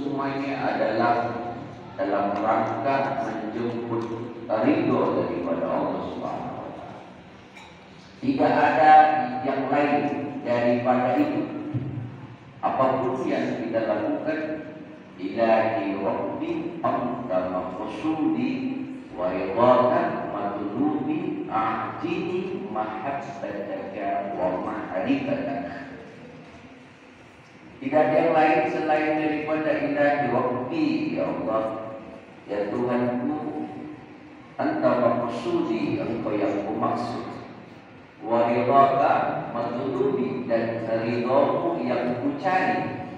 semuanya adalah dalam rangka menjemput ridho daripada Allah Subhanahu wa Ta'ala. Tidak ada yang lain daripada itu. Apapun yang kita lakukan, ilahi rabbi anta maqsudi wa ridhaka matlubi a'tini mahabbataka wa ma'rifataka. Tidak ada yang lain selain daripada ilahi rabbi, ya Allah, ya Tuhanku, anta maqsudi, engkau yang kumaksud, wa ridhaka matlubi, dan ridhamu yang kucari.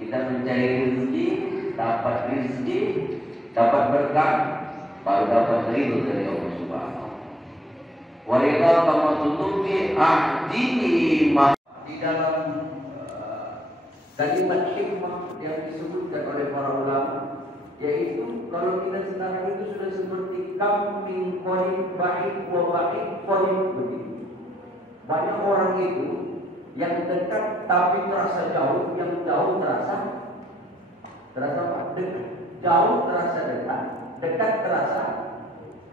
Kita mencari rezeki, dapat rezeki, dapat berkah, baru dapat ridho dari Allah Subhanahu. Wa ridhaka matlubi a'dini ma. Di dalam kalimat hikmah yang disebutkan oleh para ulama, yaitu kalau kita sekarang itu sudah seperti kambing qarib ba'id wa ba'id qarib begitu. Banyak orang itu yang dekat tapi terasa jauh, yang jauh terasa apa? Dekat. Jauh terasa dekat, dekat terasa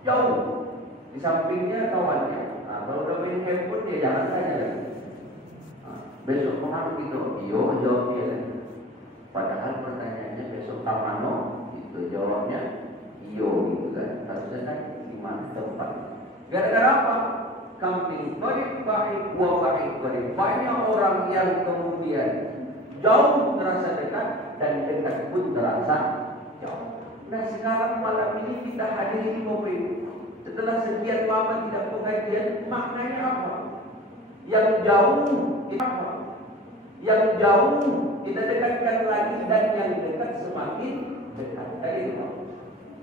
jauh. Di sampingnya kawannya. Nah, kalau udah main handphone dia jangan saja lagi. Besok kemana gitu? Iyo, jawab dia. Padahal pertanyaannya besok kemana? Itu jawabnya iyo gitu kan. Harusnya kan di mana tempat? Gara-gara apa? Kambing qarib ba'id wa ba'id qarib. Banyak orang yang kemudian jauh terasa dekat dan dekat pun terasa jauh. Nah sekarang malam ini kita hadiri mobil. Setelah sekian lama tidak pengajian, maknanya apa? Yang jauh apa? Yang jauh kita dekatkan lagi, dan yang dekat semakin dekat. Itu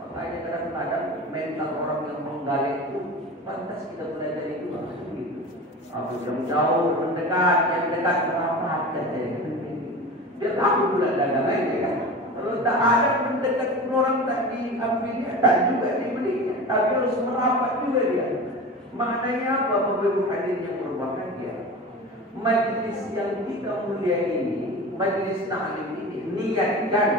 makanya kadang-kadang mental orang yang menggali itu pantas kita belajar itu langsung gitu. Apa yang jauh mendekat, yang dekat merapat saja. Dia tahu pula dagangannya kan. Kalau tak ada mendekat pun orang tak diambilnya, tak juga dibelinya, tapi harus merapat juga dia. Maknanya apa? Bapak hadir yang berbahagia. Majlis yang kita mulia ini, majlis ta'lim ini, niatkan,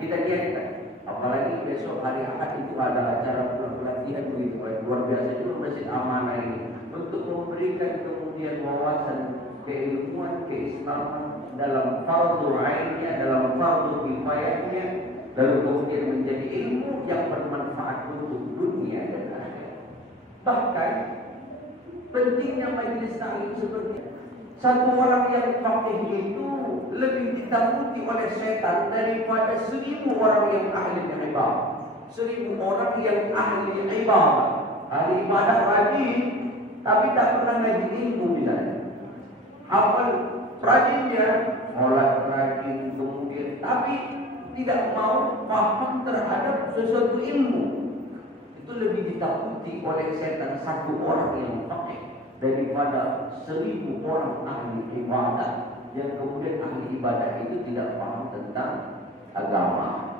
kita niatkan. Apalagi besok hari Ahad itu ada acara pelatihan begitu luar biasa juga Masjid Amanah ini, untuk memberikan kemudian wawasan keilmuan keislaman dalam fardhu ainnya, dalam fardhu kifayahnya, lalu kemudian menjadi ilmu yang bermanfaat untuk dunia dan akhirat. Bahkan pentingnya majlis ta'lim seperti satu orang yang faqih itu lebih ditakuti oleh setan daripada 1000 orang yang ahli ibadah. 1000 orang yang ahli ibadah, ahli ibadah rajin, tapi tak pernah ngaji ilmu misalnya. Hafal rajinnya, sholat rajin, kemudian tapi tidak mau paham terhadap sesuatu ilmu. Itu lebih ditakuti oleh setan satu orang yang faqih daripada 1000 orang ahli ibadah yang kemudian ahli ibadah itu tidak paham tentang agama.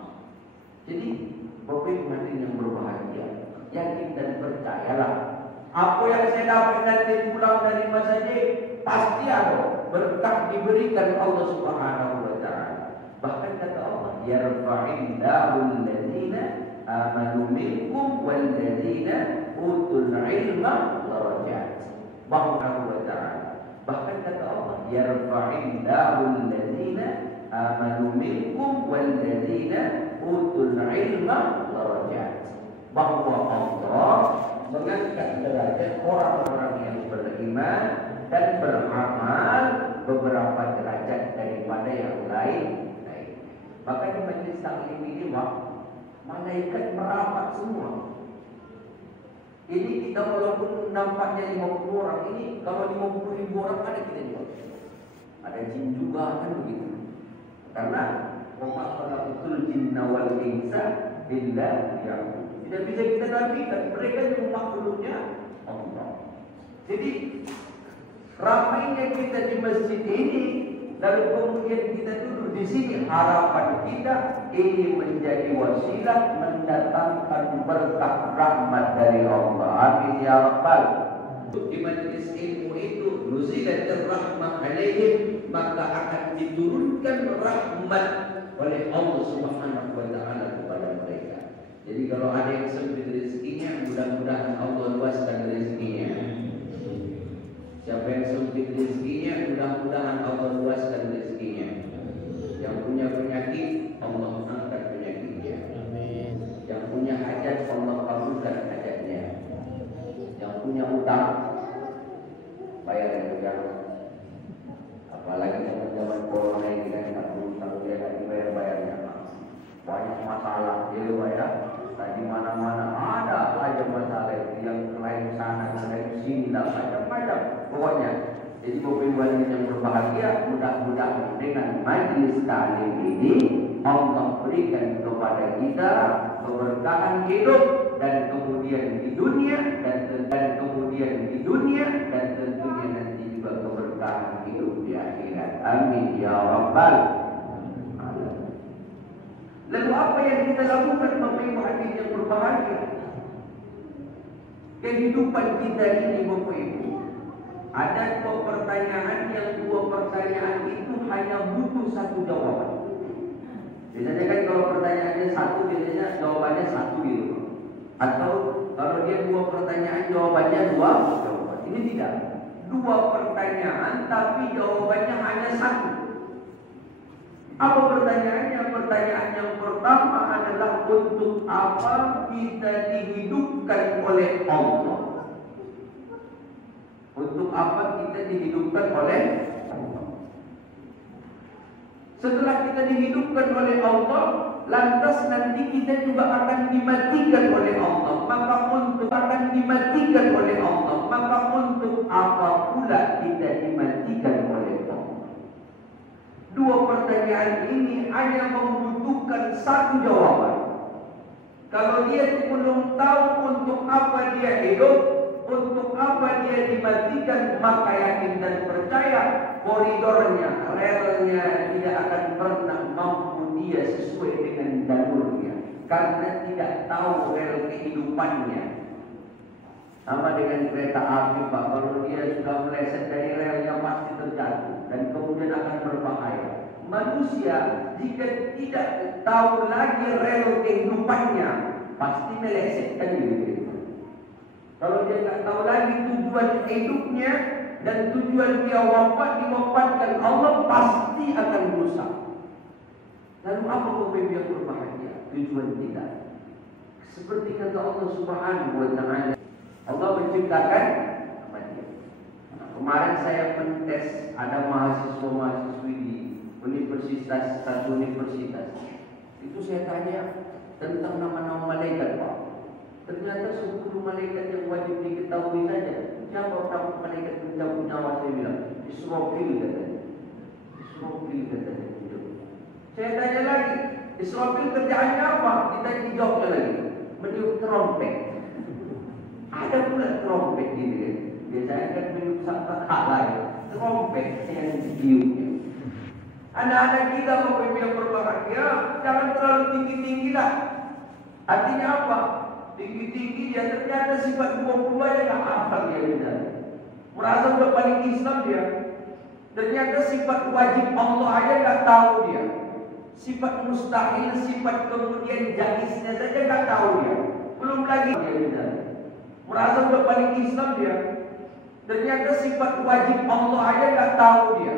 Jadi Bapak Ibu yang berbahagia, yakin dan percayalah, apa yang saya dapat nanti pulang dari masjid pasti ada berkah diberikan Allah Subhanahu wa Ta'ala. Bahkan kata Allah, yarfa'illahu alladzina amanu minkum walladzina utul ilma darajat. Subhanahu wa Ta'ala. Bahkan kata Allah, yarfa'illahu alladzina amanu minkum walladzina utul ilma darajat. Bahwa Allah mengangkat derajat orang-orang yang beriman dan beramal beberapa derajat daripada yang lain. Maka di majlis taklim ini malaikat merapat semua. Ini kita walaupun nampaknya 50 orang, ini kalau 50.000 orang ada kita juga. Ada jin juga kan begitu. Karena wa khalaqatul jinna wal insa illa liya'budun. Tidak bisa kita nafikan, mereka juga makhluknya Allah. Jadi ramainya kita di masjid ini, lalu kemudian kita duduk di sini, harapan kita ini menjadi wasilah mendatangkan berkah rahmat dari Allah. Amin ya rabbal. Di majlis ilmu itu nuzilatir rahmah alaihim, maka akan diturunkan rahmat oleh Allah utang, bayar yang apalagi zaman corona ini kan nggak berutang, dia nggak dibayar-bayarnya, banyak masalah gitu ya. Di mana-mana ada aja masalah yang lain sana, lain sini, macam-macam pokoknya. Jadi Bapak-Ibu yang berbahagia, mudah-mudahan dengan majelis taklim ini Allah berikan kepada kita keberkahan hidup dan kemudian di dunia dan kemudian di dunia dan tentunya nanti juga keberkahan hidup di akhirat. Amin ya rabbal alamin. Lalu apa yang kita lakukan Bapak-Ibu yang berbahagia? Kehidupan kita ini Bapak-Ibu, ada dua pertanyaan yang dua pertanyaan itu hanya butuh satu jawaban. Biasanya kan kalau pertanyaannya satu, biasanya jawabannya satu gitu. Atau kalau dia dua pertanyaan, jawabannya dua jawaban. Ini tidak. Dua pertanyaan tapi jawabannya hanya satu. Apa pertanyaannya? Pertanyaan yang pertama adalah untuk apa kita dihidupkan oleh Allah? Untuk apa kita dihidupkan oleh Allah? Setelah kita dihidupkan oleh Allah, lantas nanti kita juga akan dimatikan oleh Allah. Maka untuk akan dimatikan oleh Allah, maka untuk apa pula kita dimatikan oleh Allah? Dua pertanyaan ini hanya membutuhkan satu jawaban. Kalau dia belum tahu untuk apa dia hidup, untuk apa dia dimatikan, maka yakin dan percaya koridornya, relnya tidak akan pernah mampu dia sesuai dengan jalurnya, karena tidak tahu rel kehidupannya. Sama dengan kereta api Pak, kalau dia sudah meleset dari relnya pasti terjatuh dan kemudian akan berbahaya. Manusia jika tidak tahu lagi rel kehidupannya pasti meleset, kan gitu. Kalau dia tak tahu lagi tujuan hidupnya dan tujuan dia diwafatkan Allah, pasti akan rusak. Lalu apa Bapak-Ibu yang berbahagia? Tujuan kita seperti kata Allah Subhanahu wa Ta'ala, Allah menciptakan manusia. Kemarin saya mentes ada mahasiswa-mahasiswi di universitas, satu universitas. Itu saya tanya tentang nama-nama malaikat Pak. Ternyata 10 malaikat yang wajib diketahui saja. Siapa orang malaikat pencabut nyawa? Saya bilang Israfil katanya. Israfil katanya. Saya tanya lagi, Israfil kerjaannya apa? Kita dijawabnya lagi, meniup trompet. Ada pula trompet gitu kan. Biasanya kan meniup sangkakala ya. Trompet yang ditiupnya. Anak-anak kita Bapak-Ibu yang berbahagia, jangan terlalu tinggi-tinggi lah. Artinya apa? Tinggi-tinggi dia ternyata sifat 20 aja gak hafal dia misalnya. Merasa udah paling Islam dia. Ternyata sifat wajib Allah aja gak tahu dia. Sifat mustahil, sifat kemudian jaisnya saja gak tahu dia. Belum lagi dia misalnya. Merasa udah paling Islam dia. Ternyata sifat wajib Allah aja gak tahu dia.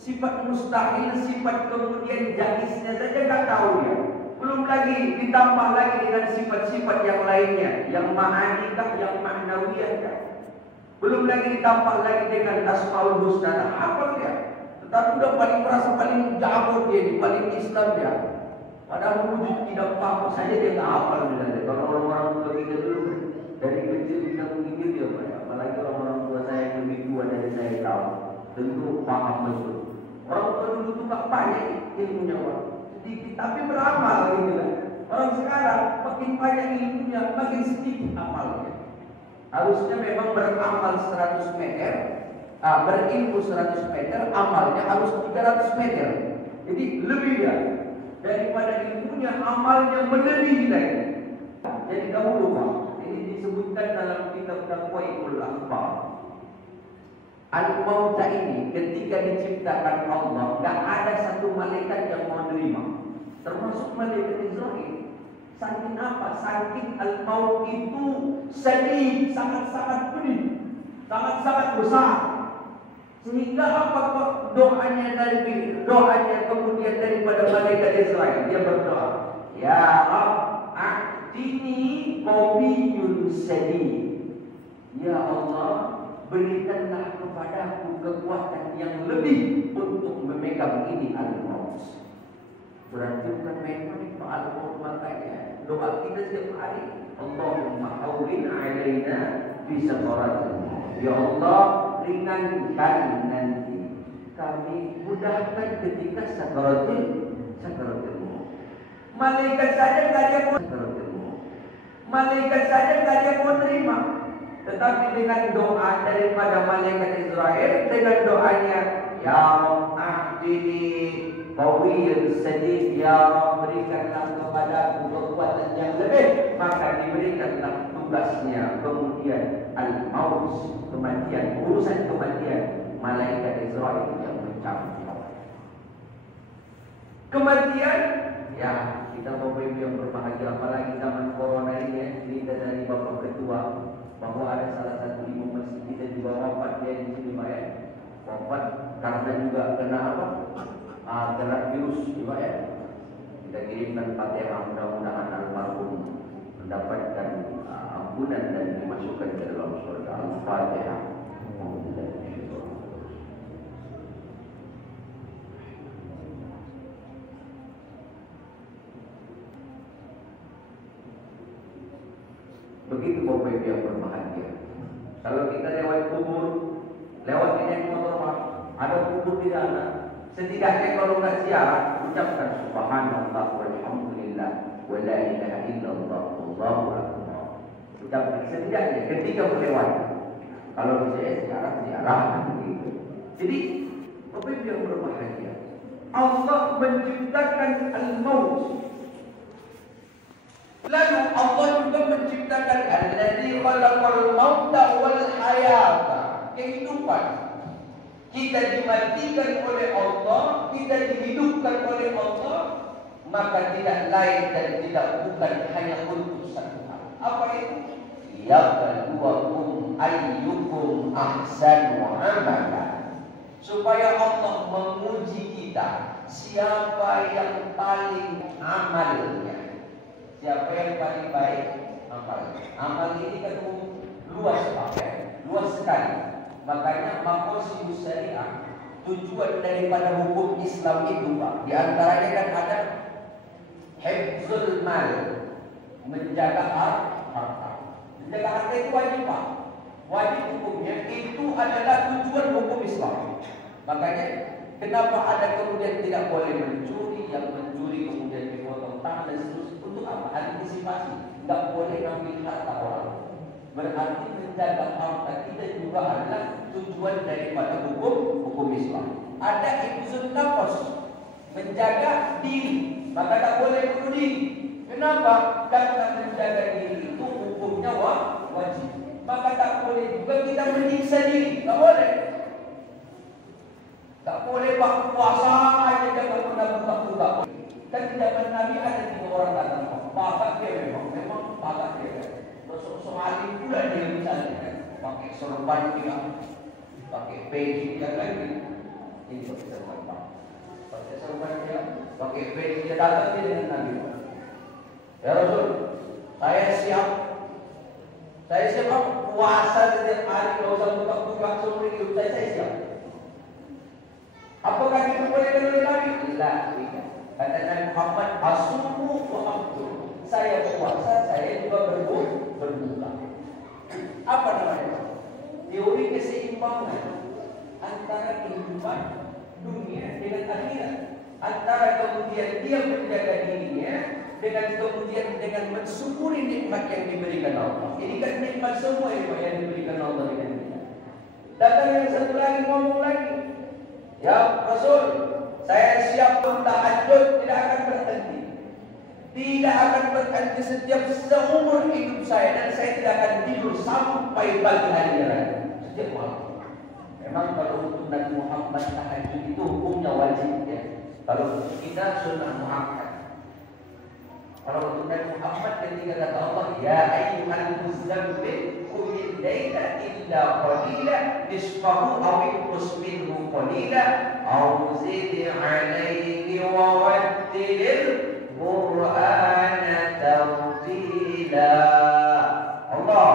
Sifat mustahil, sifat kemudian jaisnya saja gak tahu dia. Belum lagi ditambah lagi dengan sifat-sifat yang lainnya, yang ma'anikah, yang ma'nawiyah. Belum lagi ditambah lagi dengan asmaul husna. Apa dia? Tetapi udah paling merasa paling jago dia, paling Islam dia. Padahal wujud tidak apa saja dia nggak hafal misalnya. Kalau orang-orang tua kita dulu dari kecil kita menggigit dia, apalagi orang-orang tua saya yang lebih tua dari saya tahu, tentu paham betul. Orang tua dulu tuh nggak banyak ilmunya orang. Sedikit tapi beramal gitu kan. Orang sekarang makin banyak ilmunya, makin sedikit amalnya. Harusnya memang beramal 100 meter, berilmu 100 meter, amalnya harus 300 meter. Jadi lebih ya daripada ilmunya, amalnya melebihi lagi. Jadi kamu lupa. Ini disebutkan dalam kitab Taqwaul Akhbar. Al-Mauta ini ketika diciptakan Allah, tidak ada satu malaikat yang mau menerima, termasuk malaikat Israel. Saking apa? Saking al-maut itu sedih, sangat-sangat pedih, sangat-sangat besar. Sehingga apa doanya kemudian daripada malaikat Israel, dia berdoa, Ya Rabb, a'tini qawiyun sedih. Ya Allah, berikanlah kepadaku kekuatan yang lebih untuk memegang ini al-maut. Berarti bukan main-main al-maut, makanya doa kita setiap hari, Allahumma hawwin alaina fi sakaratil maut. Ya Allah, ringankan nanti kami, mudahkan ketika sakaratul maut. Malaikat saja nggak ada mau sakaratul maut. Malaikat saja nggak ada mau terima. Tetapi dengan doa daripada malaikat Israel, dengan doanya, Ya Rabb ahdini qawiyyan sadid, Ya Rabb berikanlah kepadaku kekuatan yang lebih, maka diberikanlah tugasnya kemudian al-maut, kematian, urusan kematian. Malaikat Israel yang mencabut kematian. Ya, kita Bapak Ibu yang berbahagia, apalagi zaman corona ini ya, cerita dari Bapak Ketua bahwa ada salah satu imam masjid kita juga wafat, dia di sini Pak ya. Wafat karena juga kena apa? Kena virus Pak ya. Kita kirimkan Fatihah, mudah-mudahan almarhum mendapatkan ampunan dan dimasukkan ke dalam surga. Al-Fatihah. Begitu Bapak Ibu yang berbahagia. Kalau kita lewat kubur, lewat naik motor, ada kubur di sana, setidaknya kalau nggak ziarah, ucapkan Subhanallah walhamdulillah wa la ilaha illallah wallahu akbar. Ucapkan setidaknya ketika melewati. Kalau bisa ziarah begitu. Jadi Bapak Ibu yang berbahagia, Allah menciptakan al-maut. Lalu Allah juga menciptakan alladzi khalaqal mauta wal hayata, kehidupan. Kita dimatikan oleh Allah, kita dihidupkan oleh Allah, maka tidak lain dan tidak bukan hanya untuk satu hal. Apa itu? Liyabluwakum ayyukum ahsanu amala. Supaya Allah menguji kita, siapa yang paling amalnya. Siapa yang paling baik amal? Amal ini kan luas Pak, luas sekali. Makanya maqasidus syariah, tujuan daripada hukum Islam itu Pak, di antaranya kan ada hifzul mal, menjaga harta. Menjaga harta itu wajib Pak. Wajib hukumnya, itu adalah tujuan hukum Islam. Makanya kenapa ada kemudian tidak boleh mencuri, yang mencuri kemudian dipotong tangan dan seterusnya. Untuk apa? Antisipasi. Tidak boleh ngambil harta orang. Berarti menjaga harta kita juga adalah tujuan daripada hukum Islam. Ada hifzun nafas, menjaga diri, maka tak boleh bunuh diri. Kenapa? Karena menjaga diri itu hukumnya wajib. Maka tak boleh juga kita menyiksa diri. Tak boleh. Tak boleh Pak, puasa aja jangan pernah buka-buka. Dan di zaman Nabi ada 3 orang datang, pakat dia memang pakat dia. Soalnya pula dia misalnya, pakai sorban dia, pakai peci dia lagi. Ini pakai sorban Pak. Pakai sorban dia, pakai peci dia, datang dia dengan Nabi. Ya Rasul, saya siap puasa setiap hari, kalau usah buka-buka seumur hidup saya siap. Apakah itu boleh oleh Nabi? Tidak. Kata Nabi Muhammad, asumu wa aftur. Saya berpuasa, saya juga berbuka. Apa namanya? Teori keseimbangan antara kehidupan dunia dengan akhirat. Antara kemudian dia menjaga dirinya dengan kemudian dengan mensyukuri nikmat yang diberikan Allah. Ini kan nikmat semua yang diberikan Allah dengan kita. Datang yang satu lagi ngomong lagi, ya Rasul, saya siap tahajud, tidak akan berhenti. Tidak akan berhenti setiap seumur hidup saya, dan saya tidak akan tidur sampai pagi hari lagi. Setiap malam. Memang kalau untuk Nabi Muhammad tahajud itu hukumnya wajib ya. Kalau kita sunnah muakkad. Kalau untuk Nabi Muhammad ketika kata Allah, ya ayyuhal muzammil qumil laila illa qalila nisfahu aw inqus minhu qalila aw zid 'alaihi wa rattilil qur'ana tartila. Allah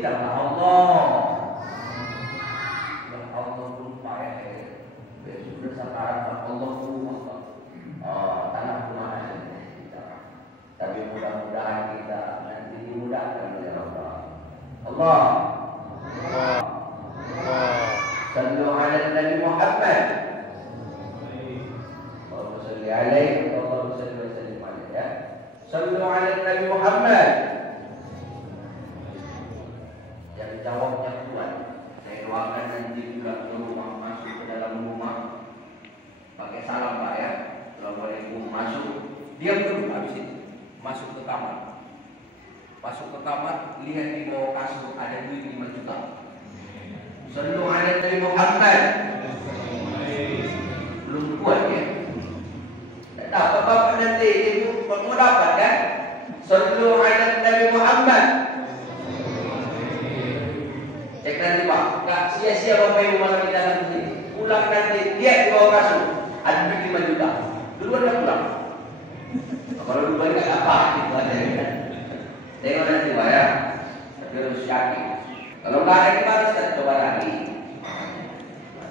Bilanglah Allah. Ya Allah lupa ya. Sudah sekarang Allah lupa. Tanah kemana? Tapi mudah-mudahan kita nanti dimudahkan oleh Allah. Allah. Sallu ala Nabi Muhammad. Allahumma salli alaihi wa Allahumma salli wa sallim alaihi ya. Sallu ala Nabi Muhammad. Yang jawabnya kuat. Saya doakan nanti pulang ke rumah, masuk ke dalam rumah pakai salam Pak ya. Assalamualaikum, masuk. Diam dulu habis itu. Masuk ke kamar. Masuk ke kamar, lihat di bawah kasur ada duit 5 juta. Sallu ala Nabi Muhammad. Belum kuat ya. Tak apa-apa nanti itu mau dapat kan? Sallu ala Nabi Muhammad. Cek nanti Pak, tak sia-sia Bapak Ibu malam kita nanti. Pulang nanti, lihat di bawah kasur ada duit 5 juta. Duluan dah pulang. Kalau duluan tak apa gitu aja kan. Tengok nanti Pak ya. Tapi harus yakin. Kalau nggak ada kita harus coba lagi.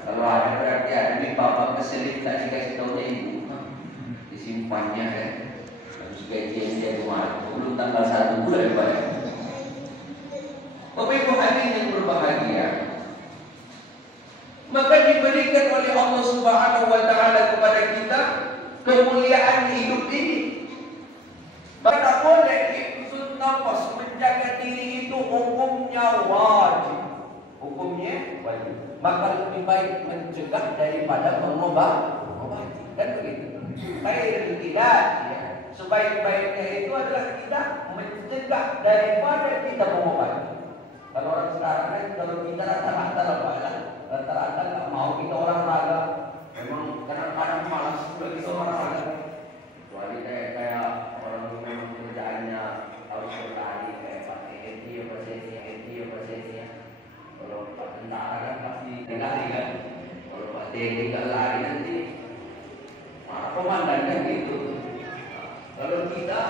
Kalau ada berarti ada nih bapak keselip tak dikasih tahunya ibu. Disimpannya ya. Harus gajian dia rumah. Belum tanggal 1 bulan Pak. Bapak Ibu hadirin yang berbahagia. Maka diberikan oleh Allah Subhanahu wa taala kepada kita kemuliaan hidup ini. Maka tak boleh hifzun nafas, menjaga diri itu hukumnya wajib. Hukumnya wajib. Maka lebih baik mencegah daripada mengobati. Kan begitu. Baik tidak ya. Sebaik-baiknya itu adalah kita mencegah daripada kita mengobati. Kalau orang sekarang kan kalau kita rata-rata rata-rata nggak mau kita orang raga. Memang kadang-kadang malas juga kita orang raga. Kecuali kayak orang memang kerjaannya harus berlari kayak pakai henti apa sesi. Kalau Pak tentara kan pasti lari kan. Kalau Pak TNI nggak lari nanti marah komandan kan gitu. Kalau kita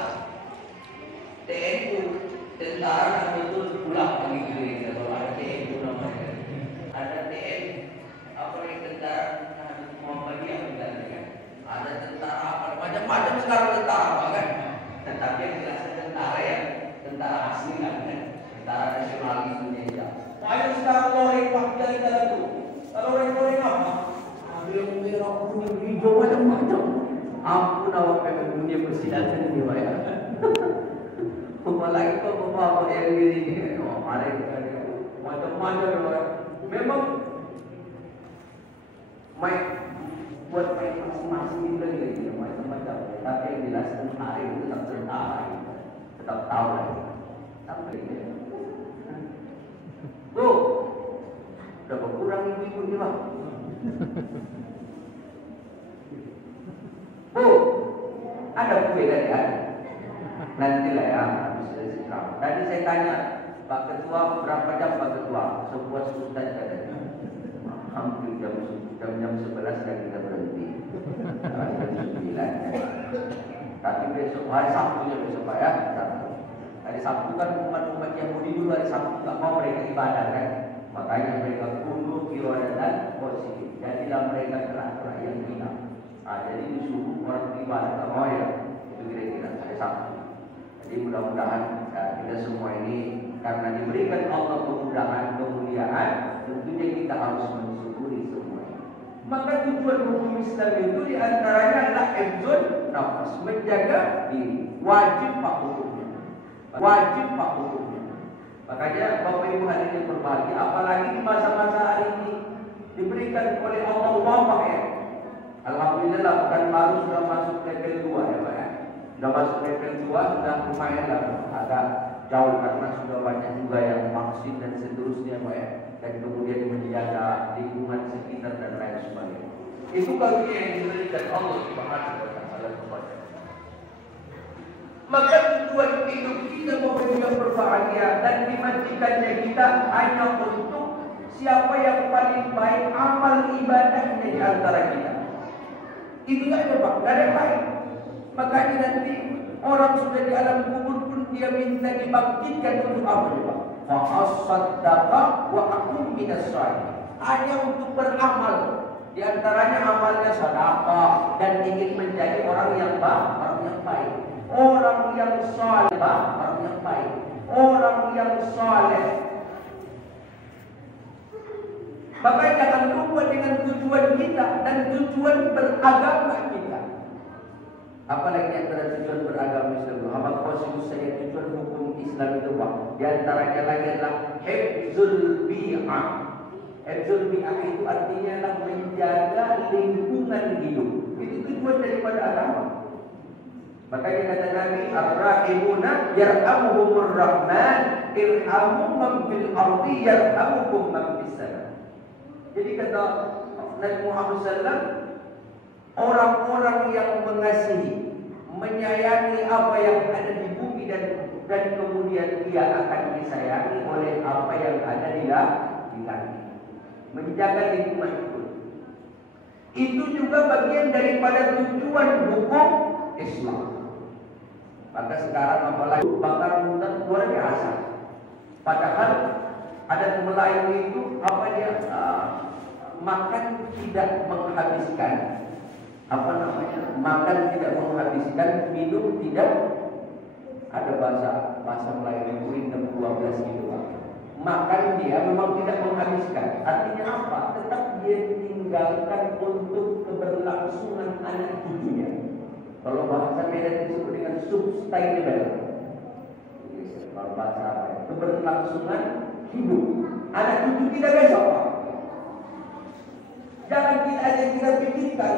TNI tentara betul pulang pagi kita. Kalau ada TNI namanya, ada TNI apa yang tentara Muhammadiyah kan? Ada tentara apa macam-macam sekarang tentara kan? Tetapi yang jelas tentara ya, tentara asli kan? Tentara nasional Indonesia. Ayo sekarang loreng Pak dari dalam itu. Kalau loreng apa? Ada yang merah, kuning, hijau macam-macam. Ampun awak memang dunia persilatan ini Pak ya. Apalagi kau bawa yang diri, mereka macam-macam. Memang buat main masing-masing lagi macam-macam. Tapi yang jelas tentara itu tetap tentara, tetap tahu lagi. Sampai ini. Bu, udah berkurang ibu-ibu ni Pak. Bu, ada kue tadi ada. Nantilah ya. Tadi saya tanya Pak Ketua berapa jam Pak Ketua? Sebuah Ustaz katanya. Hampir jam 11 dan kita berhenti. Jam 9. Tapi besok hari Sabtu besok Pak ya. Hari Sabtu kan umat-umat Yahudi dulu hari Sabtu tak mau mereka ibadah kan. Makanya mereka kunduh kirodan positif. Jadilah mereka kerak-kerak yang hilang. Jadi disuruh orang ibadah tak mau ya. Itu kira-kira hari Sabtu. Jadi mudah-mudahan kita semua ini karena diberikan Allah kemudahan, kemuliaan, tentunya kita harus mensyukuri semuanya. Maka tujuan hukum Islam itu diantaranya adalah hifzun nafas, menjaga diri. Wajib Pak hukumnya. Wajib Pak hukumnya. Makanya Bapak Ibu hadirin yang berbahagia, apalagi di masa-masa hari ini diberikan oleh Allah wabah ya. Alhamdulillah bukan baru sudah masuk level 2 ya Pak ya. Sudah masuk level 2 sudah lumayan lah, agak jauh karena sudah banyak juga yang vaksin dan seterusnya Pak ya. Dan kemudian menjaga lingkungan sekitar dan lain sebagainya. Itu karunia yang diberikan Allah Subhanahu wa taala kepada. Maka tujuan hidup kita yang berbahagia dan dimajikannya kita hanya untuk siapa yang paling baik amal ibadahnya di antara kita. Itu saja Pak, tidak ada yang lain. Makanya nanti orang sudah di alam kubur pun dia minta dibangkitkan untuk apa Pak? fa asaddaqa wa akum minas shalihin. Hanya untuk beramal. Di antaranya amalnya sedekah dan ingin menjadi orang yang baik. Orang yang saleh, orang yang baik. Orang yang saleh. Maka jangan lupa dengan tujuan kita dan tujuan beragama kita. Apalagi antara tujuan beragama Islam. Muhammad Qasim saya tujuan hukum Islam itu Pak. Di antaranya lagi adalah hifzul bi'ah. Hifzul bi'ah itu artinya adalah menjaga lingkungan hidup. Itu tujuan daripada agama. Makanya kata Nabi, ar-rahimuna yarhamuhumur rahman, irhamu man fil ardi yarhamukum man fis sama. Jadi kata Nabi Muhammad SAW, orang-orang yang mengasihi, menyayangi apa yang ada di bumi dan kemudian dia akan disayangi oleh apa yang ada di langit. Menjaga lingkungan itu. Itu juga bagian daripada tujuan hukum Islam. Maka sekarang apalagi bakar hutan luar biasa. Padahal adat Melayu itu apa dia makan tidak menghabiskan. Apa namanya? Makan tidak menghabiskan, minum tidak. Ada bahasa Melayu yang 12 gitu Pak. Makan dia memang tidak menghabiskan. Artinya apa? Tetap dia tinggalkan untuk keberlangsungan anak cucunya. Kalau bahasa Medan disebut dengan sustainable. Kalau bahasa apa? Keberlangsungan hidup. Anak cucu kita besok Pak. Jangan kita aja kita pikirkan,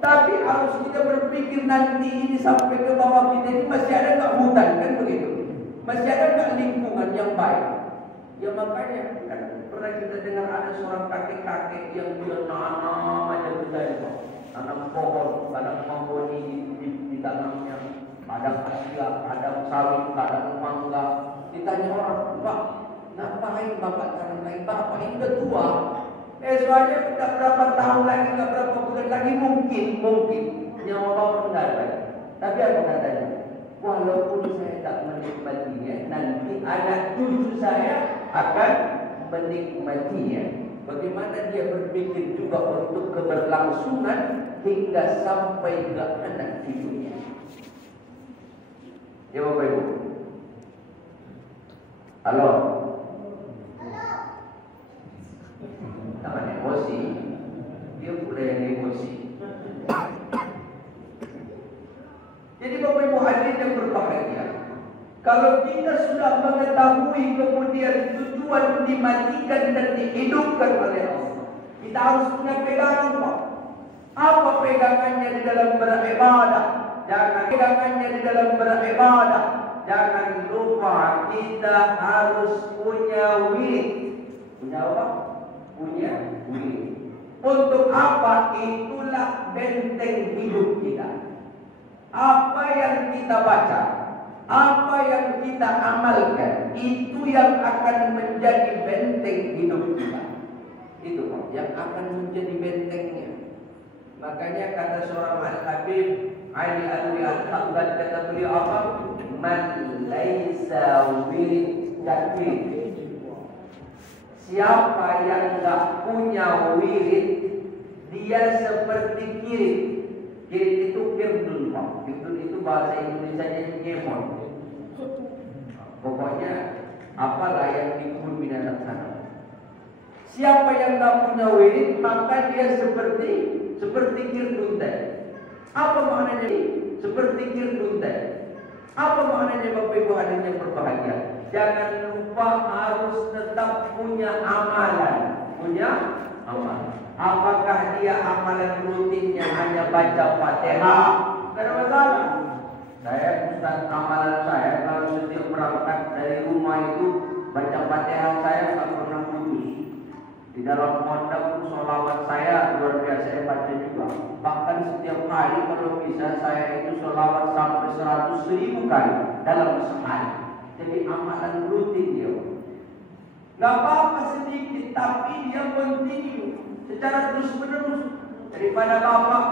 tapi harus kita berpikir nanti ini sampai ke bawah kita ini masih ada nggak hutan kan begitu? Masih ada nggak lingkungan yang baik? Ya makanya kan pernah kita dengar ada seorang kakek-kakek yang dia nanam aja berjaya, tanam pohon, tanam mahoni di tanamnya, ada asia, ada sawit, ada mangga. Ditanya orang, Pak, ngapain bapak tanam lagi? Bapak ini udah tua. Soalnya tidak berapa tahun lagi, tidak berapa bulan lagi mungkin nyawa bapak tidak ada. Tapi apa katanya? Walaupun saya tak menikmatinya, nanti anak cucu saya akan menikmatinya. Bagaimana dia berpikir juga untuk keberlangsungan hingga sampai ke anak cucunya. Ya Bapak Ibu. Halo. Jangan emosi. Dia boleh yang emosi. Jadi Bapak Ibu hadirin yang berbahagia, kalau kita sudah mengetahui kemudian tujuan dimatikan dan dihidupkan oleh Allah, kita harus punya pegangan Pak. Apa pegangannya di dalam beribadah? Jangan lupa kita harus punya wirid. Punya apa? Punya wirid. Untuk apa? Itulah benteng hidup kita. Apa yang kita baca, apa yang kita amalkan, itu yang akan menjadi benteng hidup kita. Itu yang akan menjadi bentengnya. Makanya kata seorang Al-Habib Ali Alwi Al-Haqad, kata beliau apa? Man laisa wirid takfir. Siapa yang enggak punya wirid, dia seperti kirit. Kirit itu kirdun Pak. Kirdun itu bahasa Indonesianya gemon. Pokoknya apalah yang dikubur binatang sana. Siapa yang enggak punya wirid, maka dia seperti kirdun tadi. Apa maknanya ini? Seperti kirdun tadi. Apa maknanya Bapak Ibu hadirin yang berbahagia? Jangan lupa harus tetap punya amalan. Punya amalan. Apakah dia amalan rutinnya hanya baca Fatihah? Tidak ada masalah. Saya Ustaz, amalan saya kalau setiap berangkat dari rumah itu baca Fatihah saya tak pernah putus. Di dalam pondok sholawat saya luar biasa saya baca juga. Bahkan setiap kali kalau bisa saya itu sholawat sampai 100.000 kali dalam sehari. Jadi amalan rutin dia. Gak apa-apa sedikit, tapi dia kontinu secara terus-menerus. Daripada bapak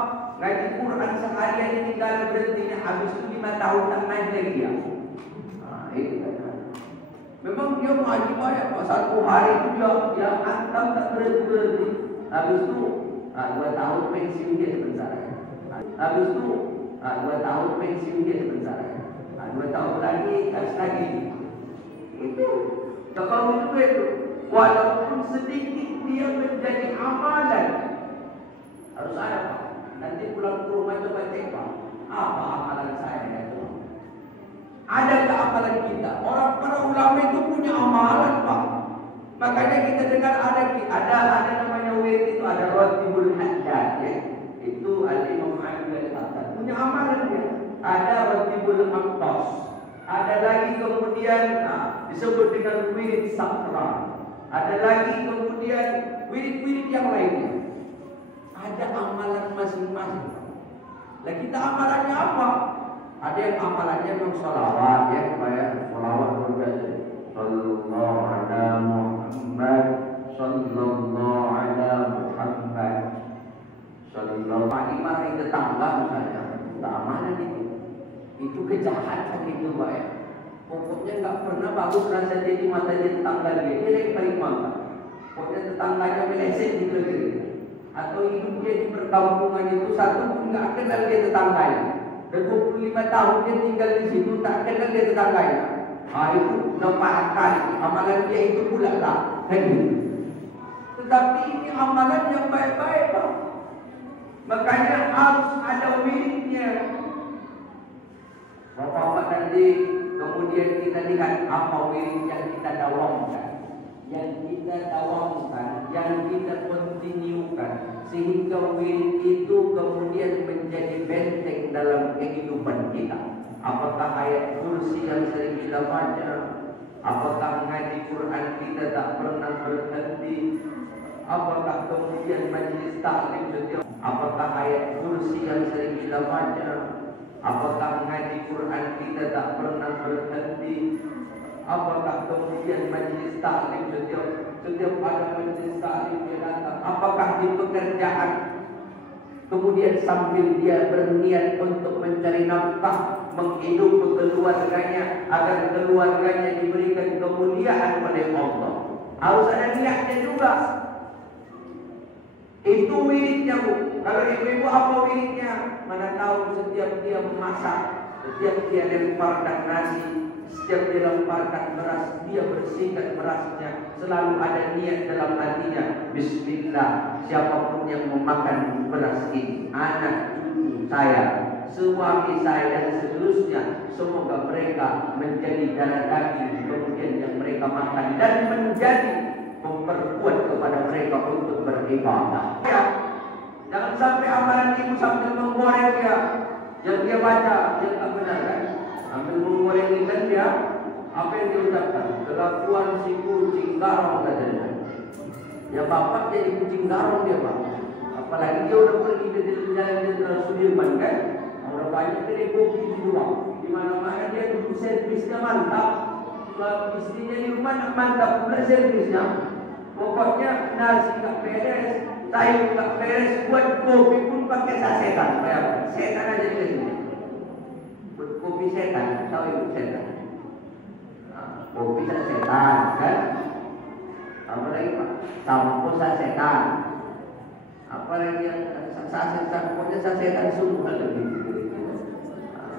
ngaji Quran seharian ini kalau berhentinya habis itu 5 tahun tak naik lagi ya. Nah, itu kan. Memang dia ngaji banyak, satu hari itu dia hantam tak berhenti. Habis itu 2 tahun pensiun dia sebentar. Habis itu 2 tahun pensiun dia sebentar. 2 tahun lagi harus lagi. Itu kalau itu walaupun sedikit dia menjadi amalan. Harus ada Pak. Nanti pulang ke rumah coba cek Pak. Apa amalan saya ya Tuhan? Adakah amalan kita? Orang para ulama itu punya amalan Pak. Makanya kita dengar ada namanya wirid itu, ada Ratibul Haddad ya. Itu Al-Imam Ali al-Haddad punya amalan dia. Ada Ratibul Aqtas. Ada lagi kemudian disebut dengan wirid sakral. Ada lagi kemudian wirid-wirid yang lainnya. Ada amalan masing-masing. Lah kita amalannya apa? Ada yang amalannya memang sholawat ya, supaya sholawat berbiasa. Sallallahu ala Muhammad, sallallahu ala Muhammad, sallallahu alaihi wasallam. Tetangga misalnya, tak amalan itu. Itu kejahatan itu Pak ya. Pokoknya nggak pernah bagus rasa jadi mata jadi tetangga dia yang paling mantap. Pokoknya tetangganya meleset di negeri. Atau hidup dia di perkampungan itu satu pun nggak kenal dia tetangganya. Dan 25 tahun dia tinggal di situ tak kenal dia tetangganya. Itu nampak kali amalan dia itu pula lah. Tetapi ini amalan yang baik-baik Pak. Makanya harus ada wiridnya. Bapak-bapak nanti kemudian kita lihat apa wirid yang kita dawamkan, yang kita kontinukan, sehingga wirid itu kemudian menjadi benteng dalam kehidupan kita. Apakah ayat kursi yang sering kita baca, apakah ngaji Quran kita tak pernah berhenti, apakah kemudian majlis taklim setiap, apakah ayat kursi yang sering kita baca, apakah ngaji Quran kita tak pernah berhenti, apakah kemudian majlis taklim setiap ada majlis taklim dia datang, apakah di pekerjaan kemudian sambil dia berniat untuk mencari nafkah, menghidupi keluarganya agar keluarganya diberikan kemuliaan oleh Allah. Harus ada niatnya juga. Itu wiridnya Bu. Kalau ibu-ibu apa wiridnya? Mana tahu setiap dia memasak, setiap dia lemparkan nasi, setiap dia lemparkan beras, dia bersihkan berasnya, selalu ada niat dalam hatinya. Bismillah, siapapun yang memakan beras ini, anak cucu saya, suami saya dan seterusnya, semoga mereka menjadi darah daging kemudian yang mereka makan dan menjadi memperkuat kepada mereka untuk beribadah. Ya, jangan sampai amalan ibu sambil menggoreng dia, yang dia baca yang tak benar kan? Sambil menggoreng ikan dia, apa yang dia ucapkan? Kelakuan si kucing garong katanya. Ya bapak jadi kucing garong dia Pak. Apalagi dia udah pergi ke jalan Jenderal Sudirman kan? Udah banyak kedai kopi di luar. Di mana-mana dia duduk servisnya mantap. Istrinya di rumah mantap pula servisnya. Pokoknya nasi tak beres, sayur tak beres, buat kopi pun pakai sasetan. Setan aja di sini. Buat kopi setan, tahu itu setan. Kopi sasetan kan? Apa lagi Pak? Sampo sasetan. Apa lagi yang sasetan? Pokoknya sasetan semua lagi.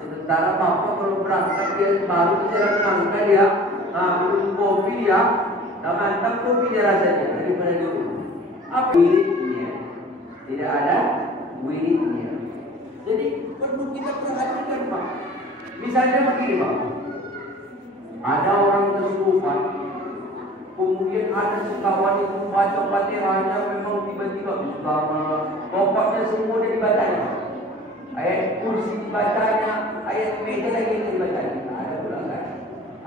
Sementara bapak kalau berangkat dia baru di jalan nangka dia minum kopi dia, mantap kopi dia rasanya daripada dulu. Apa wiridnya? Tidak ada wiridnya. Jadi perlu kita perhatikan Pak. Misalnya begini Pak, ada orang kesurupan, kemudian ada sekawan itu baca Fatihahnya memang tiba-tiba pokoknya semua dia dibacanya. Ayat kursi dibacanya, ayat meja lagi dibacanya. Ada pula kan?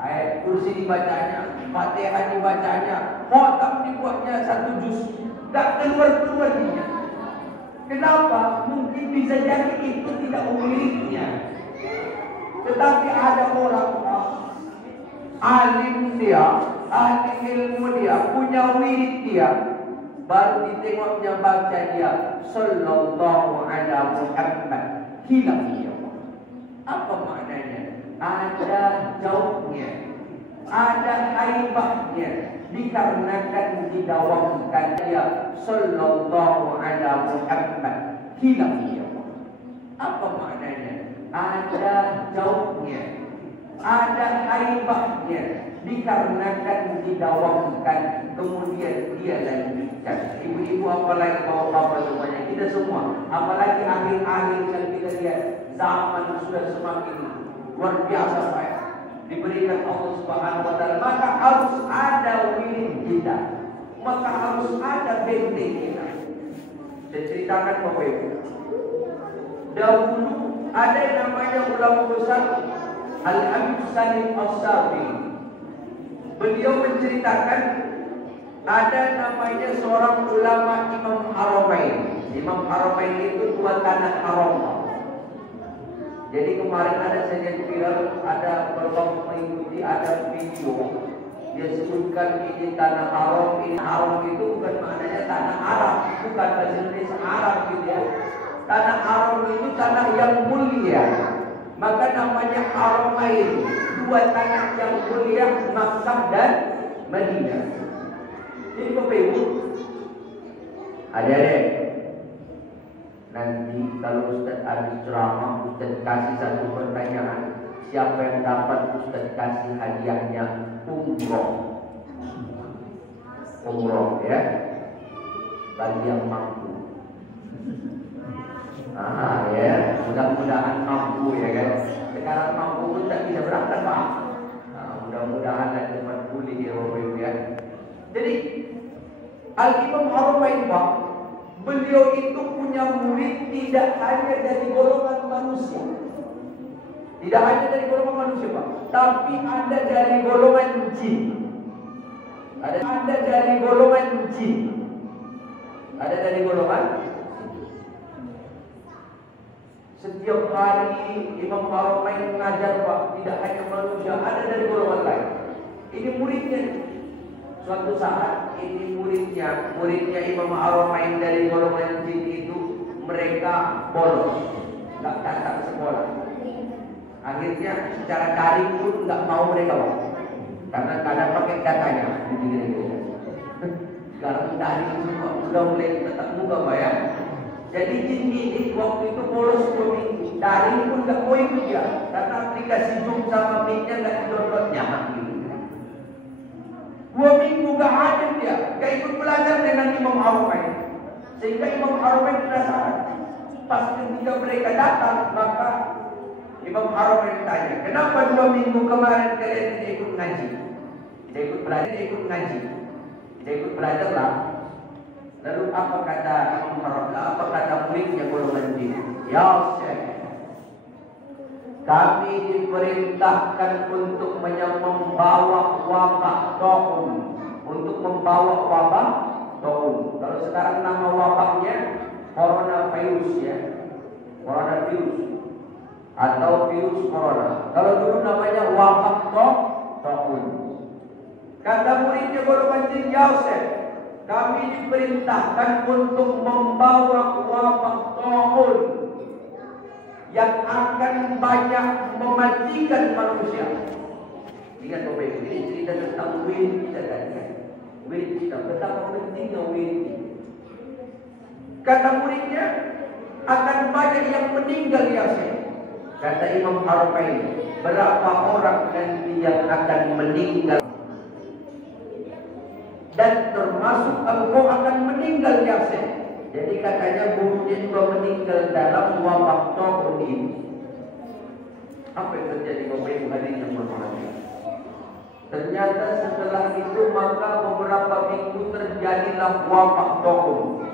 Ayat kursi dibacanya, Fatihah dibacanya, khotam dibuatnya 1 juz. Tak keluar dia. Kenapa? Mungkin bisa jadi itu tidak wiridnya. Tetapi ada orang alim dia, ahli ilmu dia, punya wirid dia, baru ditengoknya baca dia sallallahu ala Muhammad, hilang dia. Apa maknanya? Ada jauhnya. ada haibahnya dikarenakan didawamkan dia sallallahu ala Muhammad hilafnya. Apa maknanya? Ada jauhnya, ada haibahnya dikarenakan didawamkan, kemudian dia lanjutkan. Ibu-ibu apalagi bapak-bapak semuanya, kita semua, apalagi akhir-akhir yang kita lihat zaman sudah semakin luar biasa Pak, diberikan Allah Subhanahu wa taala, maka harus ada wirid kita, maka harus ada benteng kita. Saya ceritakan Bapak Ibu, dahulu ada yang namanya ulama besar Al-Habib Salim As-Sabi. Beliau menceritakan ada namanya seorang ulama Imam Haramain. Imam Haramain itu dua tanah haram. Jadi kemarin ada saja viral, ada beberapa mengikuti, ada video dia sebutkan ini tanah haram. Ini haram itu bukan maknanya tanah Arab, bukan bahasa Indonesia Arab gitu ya. Tanah haram itu tanah yang mulia, maka namanya Haramain, dua tanah yang mulia, Makkah dan Madinah. Jadi Bapak Ibu, adik-adik, nanti kalau Ustaz habis ceramah, Ustaz kasih satu pertanyaan. Siapa yang dapat Ustaz kasih hadiahnya? Umroh ya, bagi yang mampu. Ya, mudah-mudahan mampu ya kan. Sekarang mampu pun tak bisa berangkat Pak. Mudah-mudahan ada cepat pulih ya Bapak Ibu ya. Jadi Al-Imam Haramain Pak, beliau itu punya murid tidak hanya dari golongan manusia. Tidak hanya dari golongan manusia Pak, tapi ada dari golongan jin. Ada dari golongan jin. Ada dari golongan. Setiap hari Imam Haramain mengajar Pak, tidak hanya manusia, ada dari golongan lain. Ini muridnya. Suatu saat ini muridnya Imam Haramain dari golongan jin itu, mereka bolos, nggak datang sekolah. Akhirnya secara daring pun nggak mau mereka Pak, karena kadang pakai katanya. Sekarang daring semua sudah mulai tetap muka Pak ya. Jadi jin ini waktu itu bolos 2 minggu, daring pun nggak mau ikut ya, karena aplikasi Zoom sama Meet-nya nggak di-downloadnya. 2 minggu gak hadir dia, gak ikut belajar dengan Imam Haramain. Sehingga Imam Haramain penasaran. Pas ketika mereka datang, maka Imam Haramain tanya, kenapa 2 minggu kemarin kalian tidak ikut ngaji? Tidak ikut belajar, tidak ikut ngaji, tidak ikut belajar lah. Lalu apa kata Imam Haramain? Apa kata muridnya golongan jin? Ya Syekh, kami diperintahkan untuk membawa wabah taun, untuk membawa wabah taun. Kalau sekarang nama wabahnya coronavirus ya, coronavirus atau virus corona. Kalau dulu namanya wabah taun. Kata muridnya golongan jin, Yosef, kami diperintahkan untuk membawa wabah taun yang akan banyak mematikan manusia. Ingat Bapak Ibu, ini cerita tentang wirid kita tadi. Wirid kita, betapa pentingnya wirid. Kata muridnya, akan banyak yang meninggal ya Syekh. Kata Imam Haramain, berapa orang nanti yang akan meninggal? Dan termasuk engkau akan meninggal ya Syekh. Jadi katanya gurunya juga meninggal dalam wabah taun ini. Apa yang terjadi Bapak Ibu hadirin yang berbahagia? Ternyata setelah itu maka beberapa minggu terjadilah wabah taun.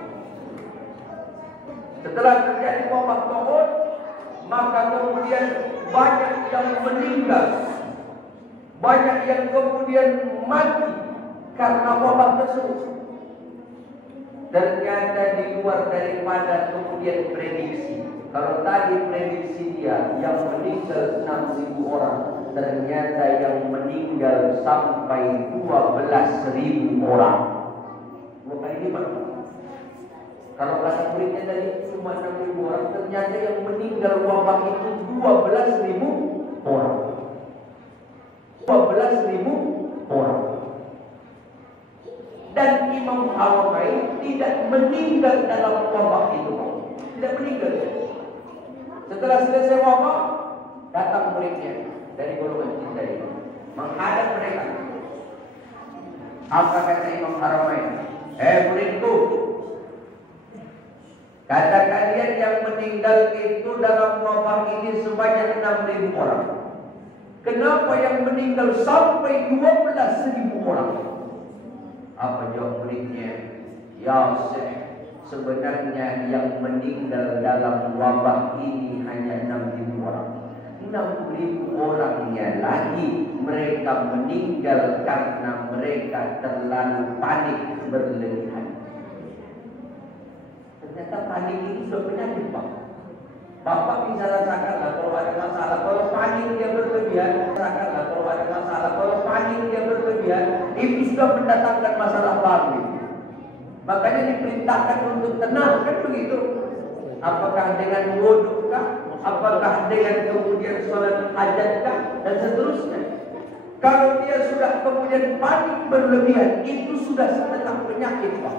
Setelah terjadi wabah taun, maka kemudian banyak yang meninggal, banyak yang kemudian mati karena wabah tersebut. Ternyata di luar daripada kemudian prediksi. Kalau tadi prediksi dia yang meninggal 6.000 orang, ternyata yang meninggal sampai 12.000 orang. 2 kali lipat. Kalau kata muridnya tadi cuma 6.000 orang, ternyata yang meninggal wabah itu 12.000 orang. 12.000 dan Imam Haramain tidak meninggal dalam wabah itu. Tidak meninggal. Setelah selesai wabah, datang muridnya dari golongan cinta ini, menghadap mereka. Apa kata Imam Haramain? Muridku, kata kalian yang meninggal itu dalam wabah ini sebanyak 6.000 orang. Kenapa yang meninggal sampai 12.000 orang? Apa jawab muridnya? Ya Syekh, sebenarnya yang meninggal dalam wabah ini hanya 6.000 orang. 6.000 orangnya lagi mereka meninggal karena mereka terlalu panik berlebihan. Ternyata panik itu sudah penyakit, Pak. Bapak bisa rasakanlah kalau ada masalah. Kalau panik dia berlebihan, rasakanlah kalau ada masalah. Kalau panik dia berlebihan, itu sudah mendatangkan masalah baru. Makanya diperintahkan untuk tenang, kan begitu. Apakah dengan wudu-kah? Apakah dengan kemudian sholat hajat-kah? Dan seterusnya. Kalau dia sudah kemudian panik berlebihan, itu sudah setengah penyakit, Pak.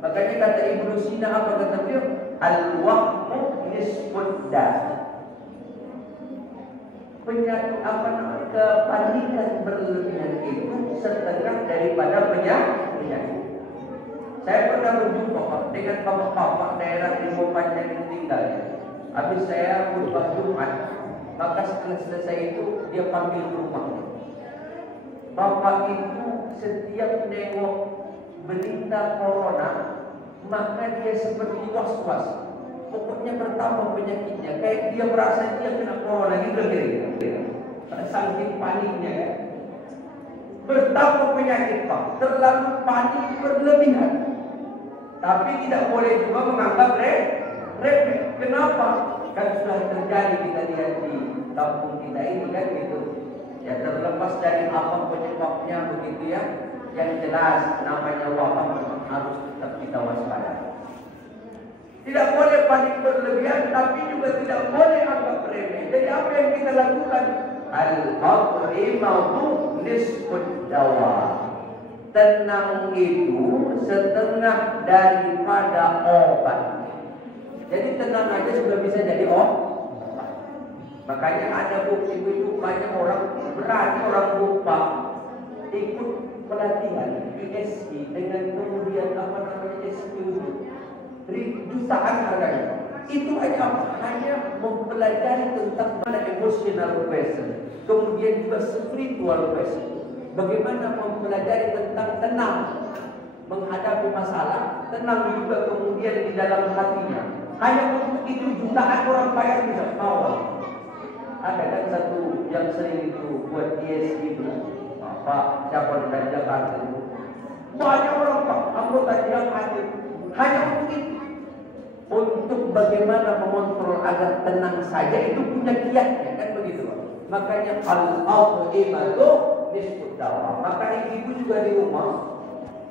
Makanya kata Ibnu Sina, apa kata dia? Al-wahmu nisfud da. Penyakit kepanikan berlebihan itu setengah daripada penyakit. Saya pernah berjumpa, Pak, dengan bapak-bapak daerah Timur Panjang yang tinggal. Habis saya khutbah Jumat, maka setelah selesai itu dia panggil rumahnya. Bapak itu setiap nengok berita corona, maka dia seperti was-was. Pokoknya bertambah penyakitnya. Kayak dia merasa dia kena corona gitu kira-kira. Saking paniknya kan. Bertambah penyakit, Pak. Terlalu panik berlebihan. Tapi tidak boleh juga menganggap remeh. Kenapa? Kan sudah terjadi, kita lihat di kampung kita ini kan gitu. Ya, terlepas dari apa penyebabnya begitu ya. Yang jelas namanya wabah harus tetap kita waspada. Tidak boleh panik berlebihan, tapi juga tidak boleh anggap remeh. Jadi apa yang kita lakukan? Al-haqrimatu nisfud dawa. Tenang itu setengah daripada obat. Jadi tenang aja sudah bisa jadi obat. Makanya ada bukti itu banyak orang berani, orang lupa ikut pelatihan ISI dengan kemudian SPU jutaan harganya. Itu hanya apa? Hanya mempelajari tentang emotional question, kemudian juga spiritual question. Bagaimana mempelajari tentang tenang menghadapi masalah, tenang juga kemudian di dalam hatinya. Hanya untuk itu jutaan orang bayar bisa bawa. Ada kan satu yang sering itu buat ISI itu, Pak siapa dari Jakarta itu. Banyak orang, Pak, anggota yang hadir hanya untuk itu. Untuk bagaimana mengontrol agar tenang saja itu punya kiatnya, kan begitu, Pak. Makanya al-haqrimatu nisfud dawa. Maka ibu juga di rumah,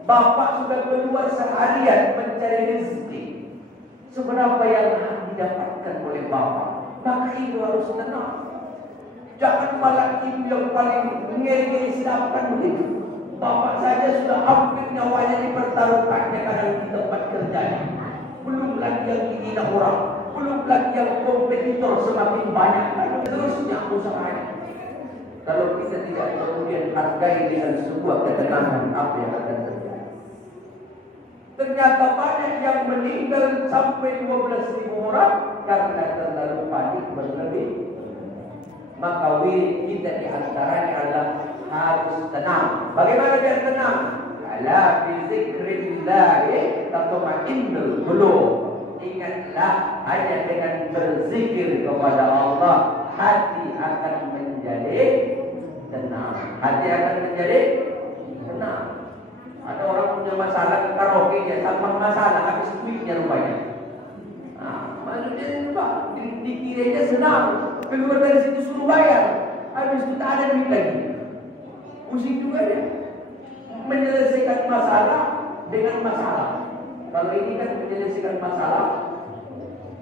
bapak sudah keluar seharian mencari rezeki. Seberapa yang didapatkan oleh bapak, maka ibu harus tenang. Jangan malah ibu yang paling ngeri-ngeri silakan begitu. Bapak saja sudah hampir nyawanya dipertaruhkannya kadang di tempat kerjanya. Belum lagi yang dihina orang, belum lagi yang kompetitor semakin banyak, terusnya usahanya. Kalau kita tidak kemudian hargai dengan sebuah ketenangan, apa yang akan terjadi? Ternyata banyak yang meninggal sampai 12.000 orang karena terlalu panik berlebih. Maka wirid kita di antaranya adalah harus tenang. Bagaimana biar tenang? Ala bi zikrillah tatma'innul qulub. Ingatlah, hanya dengan berzikir kepada Allah hati akan menjadi tenang. Hati akan menjadi tenang. Ada orang punya masalah ke karaoke, dia tambah masalah habis duitnya rupanya. Maksudnya Pak, dikiranya senang, keluar dari situ suruh bayar, habis itu tak ada duit lagi. Pusing juga dia. Menyelesaikan masalah dengan masalah. Kalau ini kan menyelesaikan masalah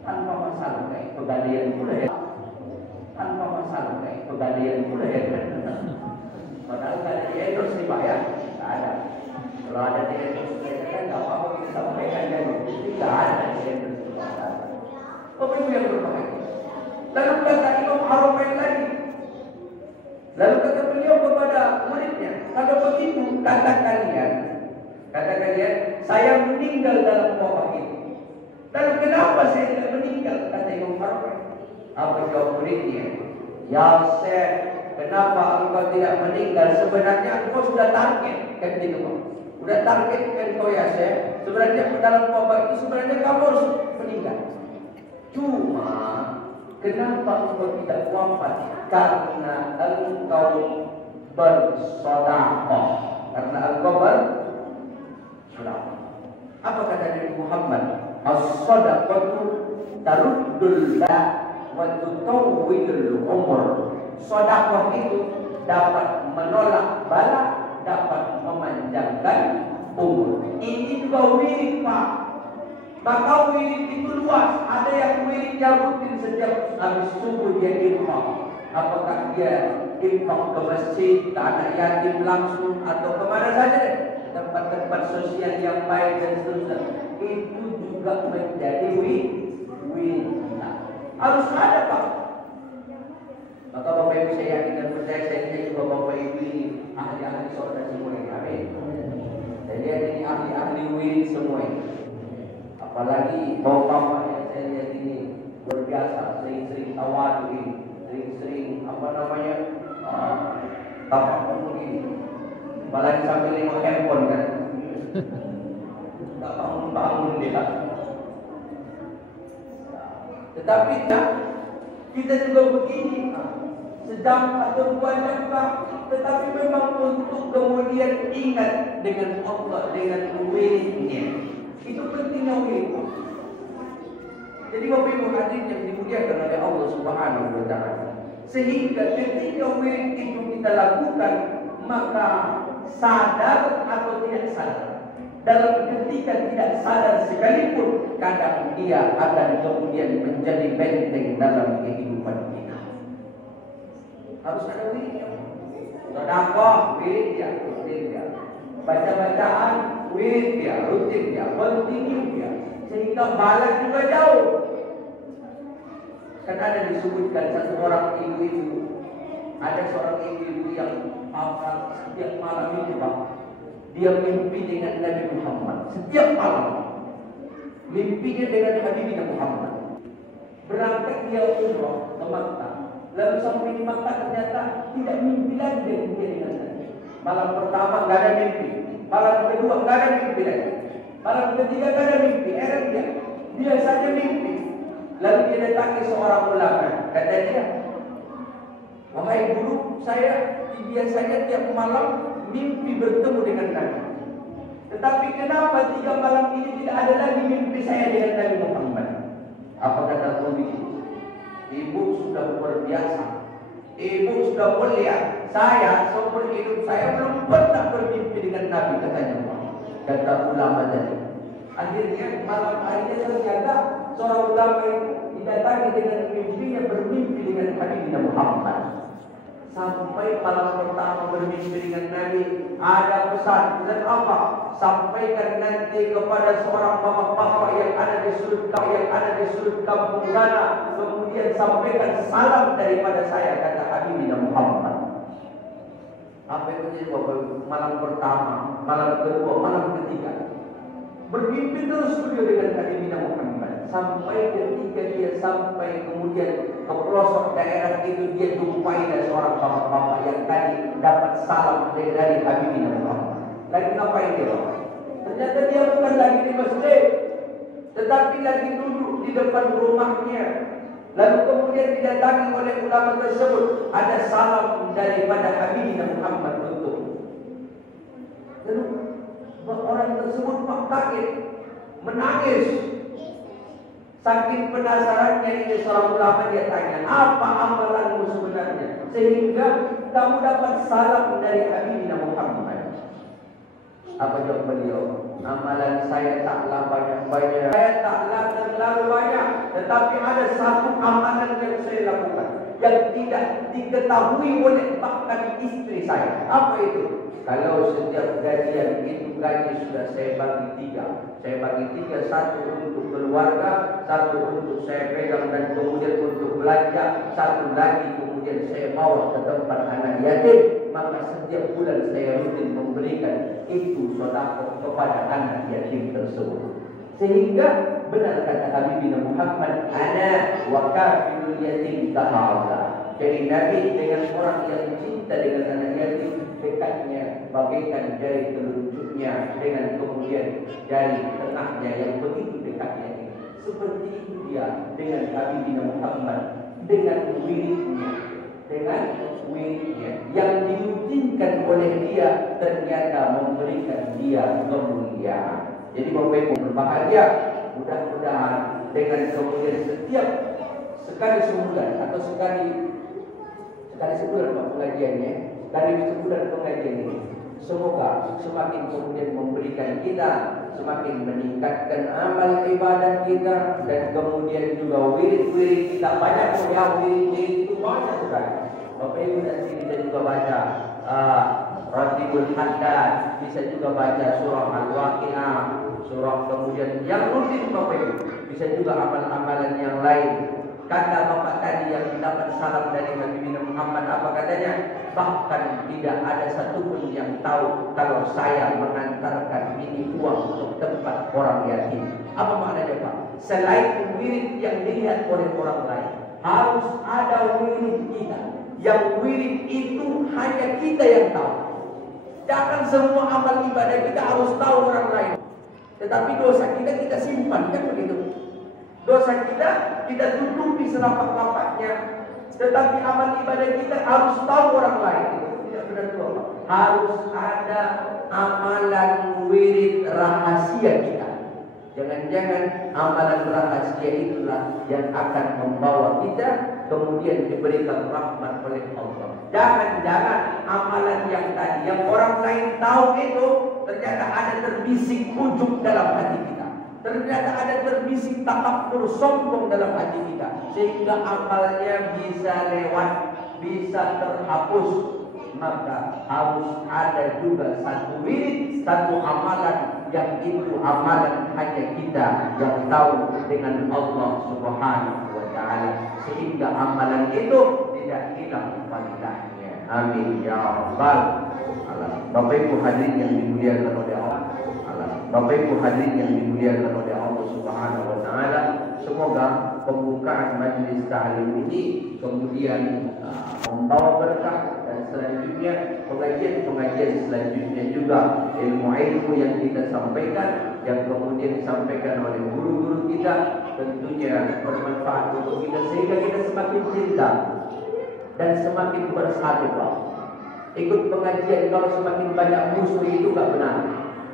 tanpa masalah, kayak pegadaian pula ya. Tanpa masalah kayak pegadaian pula ya. Padahal kalau dia endorse nih Pak ya, tak ada. Kalau ada di endorse saya katakan nggak apa-apa kita sampaikan dan tidak ada di endorse. Bapak Ibu yang berbahagia. Lalu kata Imam Haramain lagi. Lalu kata beliau kepada muridnya, kalau begitu kata kalian, saya meninggal dalam wabah itu. Lalu kenapa saya tidak meninggal? Kata Imam Haramain. Apa jawab muridnya? Ya Syekh, kenapa engkau tidak meninggal? Sebenarnya engkau sudah target, kan gitu Pak. Sudah target kan kau ya Syekh. Sebenarnya dalam wabah itu sebenarnya kamu harus meninggal. Cuma kenapa engkau tidak wafat? Karena engkau bersedekah. Karena engkau bersedekah. Apa kata Nabi Muhammad? As-sadaqatu taruddul la wa tutawwilul umur. Sedekah itu dapat menolak bala, dapat memanjangkan umur. Ini juga wirid Pak. Maka wirid itu luas. Ada yang wiridnya rutin setiap habis subuh dia infak. Apakah dia infak ke masjid, ke anak yatim langsung, atau kemana saja deh, tempat-tempat sosial yang baik dan seterusnya. Itu juga menjadi wirid. Harus ada Pak. Maka Bapak Ibu saya yakin dan percaya, saya juga Bapak Ibu ini ahli-ahli surga semua ini. Amin. Saya lihat ini ahli-ahli wirid semua ini. Apalagi bapak yang saya lihat ini luar biasa, sering-sering tawadu ini, sering-sering tapak begini. Apalagi sambil nengok handphone kan, tak bangun dia. Tetapi kita juga begini, sejam atau 2 jam tetapi memang untuk kemudian ingat dengan Allah, dengan wiridnya. Itu pentingnya wirid. Jadi Bapak Ibu hadirin yang dimuliakan oleh Allah Subhanahu wa taala. Sehingga ketika wirid itu kita lakukan, maka sadar atau tidak sadar. Dalam ketika tidak sadar sekalipun, kadang dia akan kemudian menjadi benteng dalam kehidupan kita. Harus ada wiridnya. Sedekah, wirid ya, rutin ya. Baca-bacaan, wirid ya, rutin ya, continue ya. Sehingga balas juga jauh. Kan ada disebutkan satu orang ibu-ibu. Ada seorang ibu-ibu yang setiap malam itu Pak, dia mimpi dengan Nabi Muhammad. Setiap malam mimpinya dengan Nabi Muhammad. Berangkat dia umrah ke Makkah. Lalu sampai di Makkah ternyata tidak mimpi lagi dengan Nabi. Malam pertama nggak ada mimpi. Malam kedua nggak ada mimpi lagi. Malam ketiga nggak ada mimpi. Dia saja mimpi. Lalu dia datangi seorang ulama. Kata dia, wahai guru, saya biasanya tiap malam mimpi bertemu dengan Nabi. Tetapi kenapa 3 malam ini tidak ada lagi mimpi saya dengan Nabi Muhammad? Apa kata guru? Ibu sudah berbiasa. Ibu sudah mulia. Saya seumur hidup saya belum pernah bermimpi dengan Nabi, katanya. Kata ulama tadi. Akhirnya malam harinya ternyata seorang ulama itu didatangi dengan mimpinya bermimpi dengan Nabi Muhammad. Sampai malam pertama bermimpi dengan Nabi, ada pesan dan apa? Sampaikan nanti kepada seorang bapak-bapak yang ada di sudut kampung sana. Kemudian sampaikan salam daripada saya, kata Nabi Muhammad. Apa yang terjadi Bapak? Malam pertama, malam kedua, malam ketiga, bermimpi terus beliau dengan Nabi Muhammad. Sampai ketika dia sampai kemudian ke pelosok daerah itu, dia jumpai ada seorang bapak-bapak yang tadi dapat salam dari Nabi Muhammad. Lagi ngapain dia? Ternyata dia bukan lagi di masjid, tetapi lagi duduk di depan rumahnya. Lalu kemudian didatangi oleh ulama tersebut, ada salam daripada Nabi Muhammad untuk. Lalu orang tersebut kaget, menangis. Saking penasarannya ini seorang ulama, dia tanya, apa amalanmu sebenarnya sehingga kamu dapat salam dari Nabi Muhammad? Apa jawab beliau? Amalan saya taklah banyak-banyak, saya taklah terlalu banyak, tetapi ada satu amalan yang saya lakukan. yang tidak diketahui oleh bahkan istri saya. Apa itu? Kalau setiap gajian itu gaji sudah saya bagi tiga. Saya bagi tiga, satu untuk keluarga, satu untuk saya pegang dan kemudian untuk belanja, satu lagi kemudian saya bawa ke tempat anak yatim. Maka setiap bulan saya rutin memberikan itu sedekah kepada anak yatim tersebut. Sehingga benar kata Habibina Muhammad, ana wa kafilul yatim tahawala. Jadi Nabi dengan orang yang cinta dengan anak yatim dekatnya bagaikan jari telunjuknya dengan kemudian jari tengahnya yang begitu dekatnya ini. Seperti itu dia dengan Habibina Muhammad, dengan wiridnya, yang dirutinkan oleh dia ternyata memberikan dia kemuliaan. Jadi Bapak Ibu berbahagia, mudah-mudahan dengan kemudian setiap sekali sebulan atau sekali sebulan Pak pengajiannya, dari sebulan pengajian ini, semoga semakin kemudian memberikan kita, semakin meningkatkan amal ibadah kita, dan kemudian juga wirid-wirid kita banyak. Wirid itu banyak sekali. Bapak Ibu nanti bisa juga baca Ratibul Haddad, bisa juga baca surah Al-Waqi'ah, surah kemudian yang rutin Bapak Ibu, bisa juga amal-amalan yang lain. Kata Bapak tadi yang mendapat salam dari Habibina Muhammad, apa katanya? Bahkan tidak ada satupun yang tahu kalau saya mengantarkan ini uang untuk tempat orang yatim. Apa maknanya Pak? Selain wirid yang dilihat oleh orang lain, harus ada wirid kita. Yang wirid itu hanya kita yang tahu. Jangan semua amal ibadah kita harus tahu orang lain. Tetapi dosa kita simpan, kan begitu? Dosa kita tutupi serapat-rapatnya. Tetapi amal ibadah kita harus tahu orang lain. Itu tidak benar tuh. Harus ada amalan wirid rahasia kita. Jangan-jangan amalan rahasia itulah yang akan membawa kita kemudian diberikan rahmat oleh Allah. Jangan-jangan amalan yang tadi yang orang lain tahu itu ternyata ada terbisik ujub dalam hati kita. Ternyata ada terbisik takabur sombong dalam hati kita, sehingga amalnya bisa lewat, bisa terhapus. Maka harus ada juga satu wirid, satu amalan yang itu amalan hanya kita yang tahu dengan Allah Subhanahu wa Ta'ala, sehingga amalan itu tidak hilang kualitasnya. Amin ya rabbal alamin. Bapak Ibu hadirin yang dimuliakan oleh Allah, Bapak Ibu hadirin yang dimuliakan oleh Allah Subhanahu wa Ta'ala, semoga pembukaan majelis ta'lim ini kemudian membawa berkah, dan selanjutnya pengajian selanjutnya juga ilmu yang kita sampaikan, yang kemudian disampaikan oleh guru-guru kita, tentunya bermanfaat untuk kita sehingga kita semakin cinta dan semakin bersatu Pak. Ikut pengajian kalau semakin banyak musuh itu gak benar.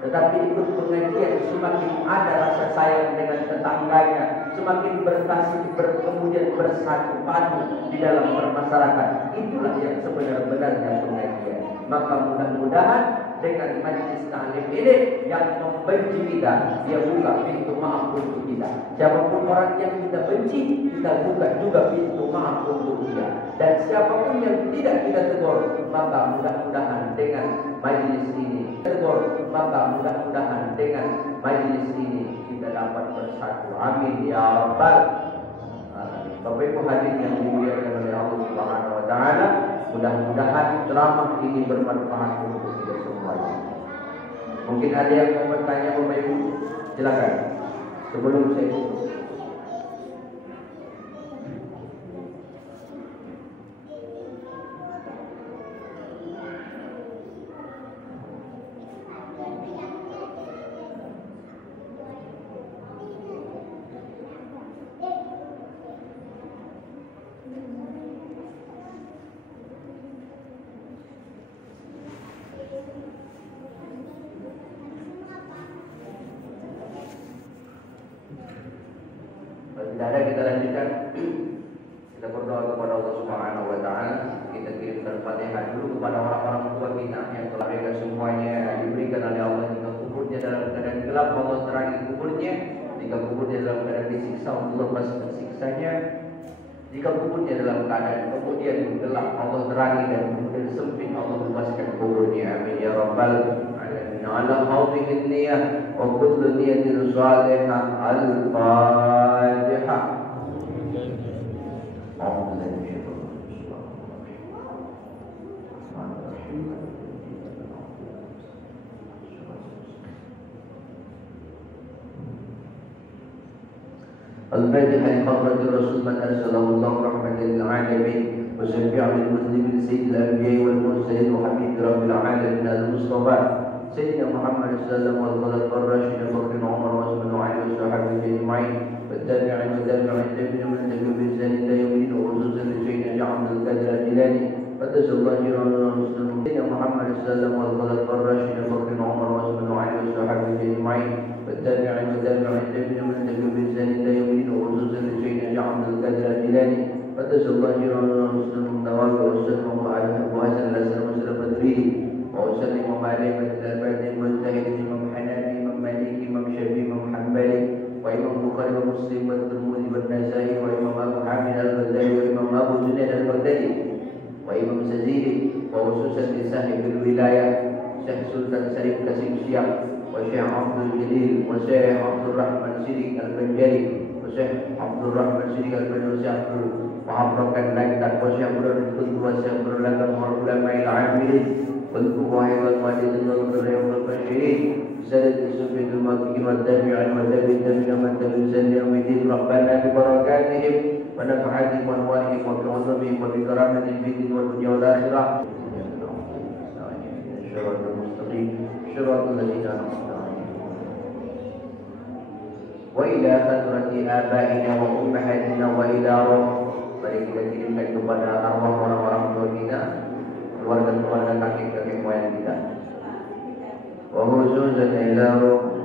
Tetapi ikut pengajian semakin ada rasa sayang dengan tetangganya, semakin berkasih, kemudian bersatu padu di dalam bermasyarakat. Itulah yang sebenar-benarnya pengajian. Maka mudah-mudahan dengan majelis ta'lim ini yang membenci kita, dia buka pintu maaf untuk kita. Siapapun orang yang kita benci, kita buka juga pintu maaf untuk dia. Dan siapapun yang tidak kita tegur, maka mudah-mudahan dengan majelis ini mudah-mudahan dengan majelis ini kita dapat bersatu. Amin ya rabbal alamin. Bapak Ibu hadirin yang dimuliakan oleh Allah Subhanahu wa Ta'ala, mudah-mudahan ceramah ini bermanfaat untuk kita semuanya. Mungkin ada yang mau bertanya Bapak Ibu, silakan sebelum saya tutup. Tidak ada, kita lanjutkan. Kita berdoa kepada Allah Subhanahu wa Ta'ala. Kita kirimkan Fatihah dulu kepada orang-orang tua kita yang telah mereka semuanya diberikan oleh Allah. Jika kuburnya dalam keadaan gelap, Allah terangi kuburnya. Jika kuburnya dalam keadaan disiksa, Allah lepas siksanya. Jika kuburnya dalam keadaan kemudian gelap, Allah terangi, dan kemudian sempit, Allah bebaskan kuburnya. Amin ya rabbal alamin. Ala hawdihil niyah wa kullu niyatin salihah. Al-Fatihah. الفاتحة لحضرة الرسول من أرسله الله رحمة للعالمين وشفيع للمسلمين سيد الأنبياء والمرسلين وحبيب رب العالمين المصطفى سيدنا محمد صلى الله عليه وسلم والخلفاء الراشدين أبو بكر وعمر وعثمان وعلي والصحابة أجمعين والتابعين والتابعين من تبعهم بإحسان إلى يوم الدين وخصوصا لشيخنا عبد القادر الجيلاني قدس الله سره المسلمين سيدنا محمد صلى الله عليه وسلم والخلفاء الراشدين أبو بكر وعمر وعثمان وعلي والصحابة أجمعين والتابعين من تبعهم بإحسان إلى يوم الدين وخصوصا لشيخنا عبد القادر الجيلاني قدس الله سره المسلمين نوال وسلم وحسن الحسن وسلم بدري وسلم عليه من الأربعة المجتهد إمام حنفي إمام مالكي إمام شافعي إمام حنبلي وإمام البخاري ومسلم والترمذي والنسائي وإمام أبو حامد الغزالي وإمام أبو جنيد البغدادي وإمام سزيري وخصوصا لصاحب الولاية شيخ سلطان سليم قاسم شيخ وشيخ عبد الجليل وشيخ عبد الرحمن شريك البنجري وشيخ عبد الرحمن شريك البنجري وشيخ وحفظكن لك وشيخ الكتب وشيخ العلماء والعلماء العاملين والفقهاء والمالكين والقراء والبشرين بسند السفيد المالكين والتابعين والتابعين من تبع يوم الدين ربنا ببركاتهم ونفعتهم وانوارهم وبعظمهم وبكرامتهم في الدين والدنيا والآخرة الصراط المستقيم صراط الذين أنعمت عليهم وإلى حضرة آبائنا وأمهاتنا وإلى روح mari kita kirimkan kepada arwah orang-orang tua kita, keluarga-keluarga kakek-kakek moyang kita. Wa khususan ila ruh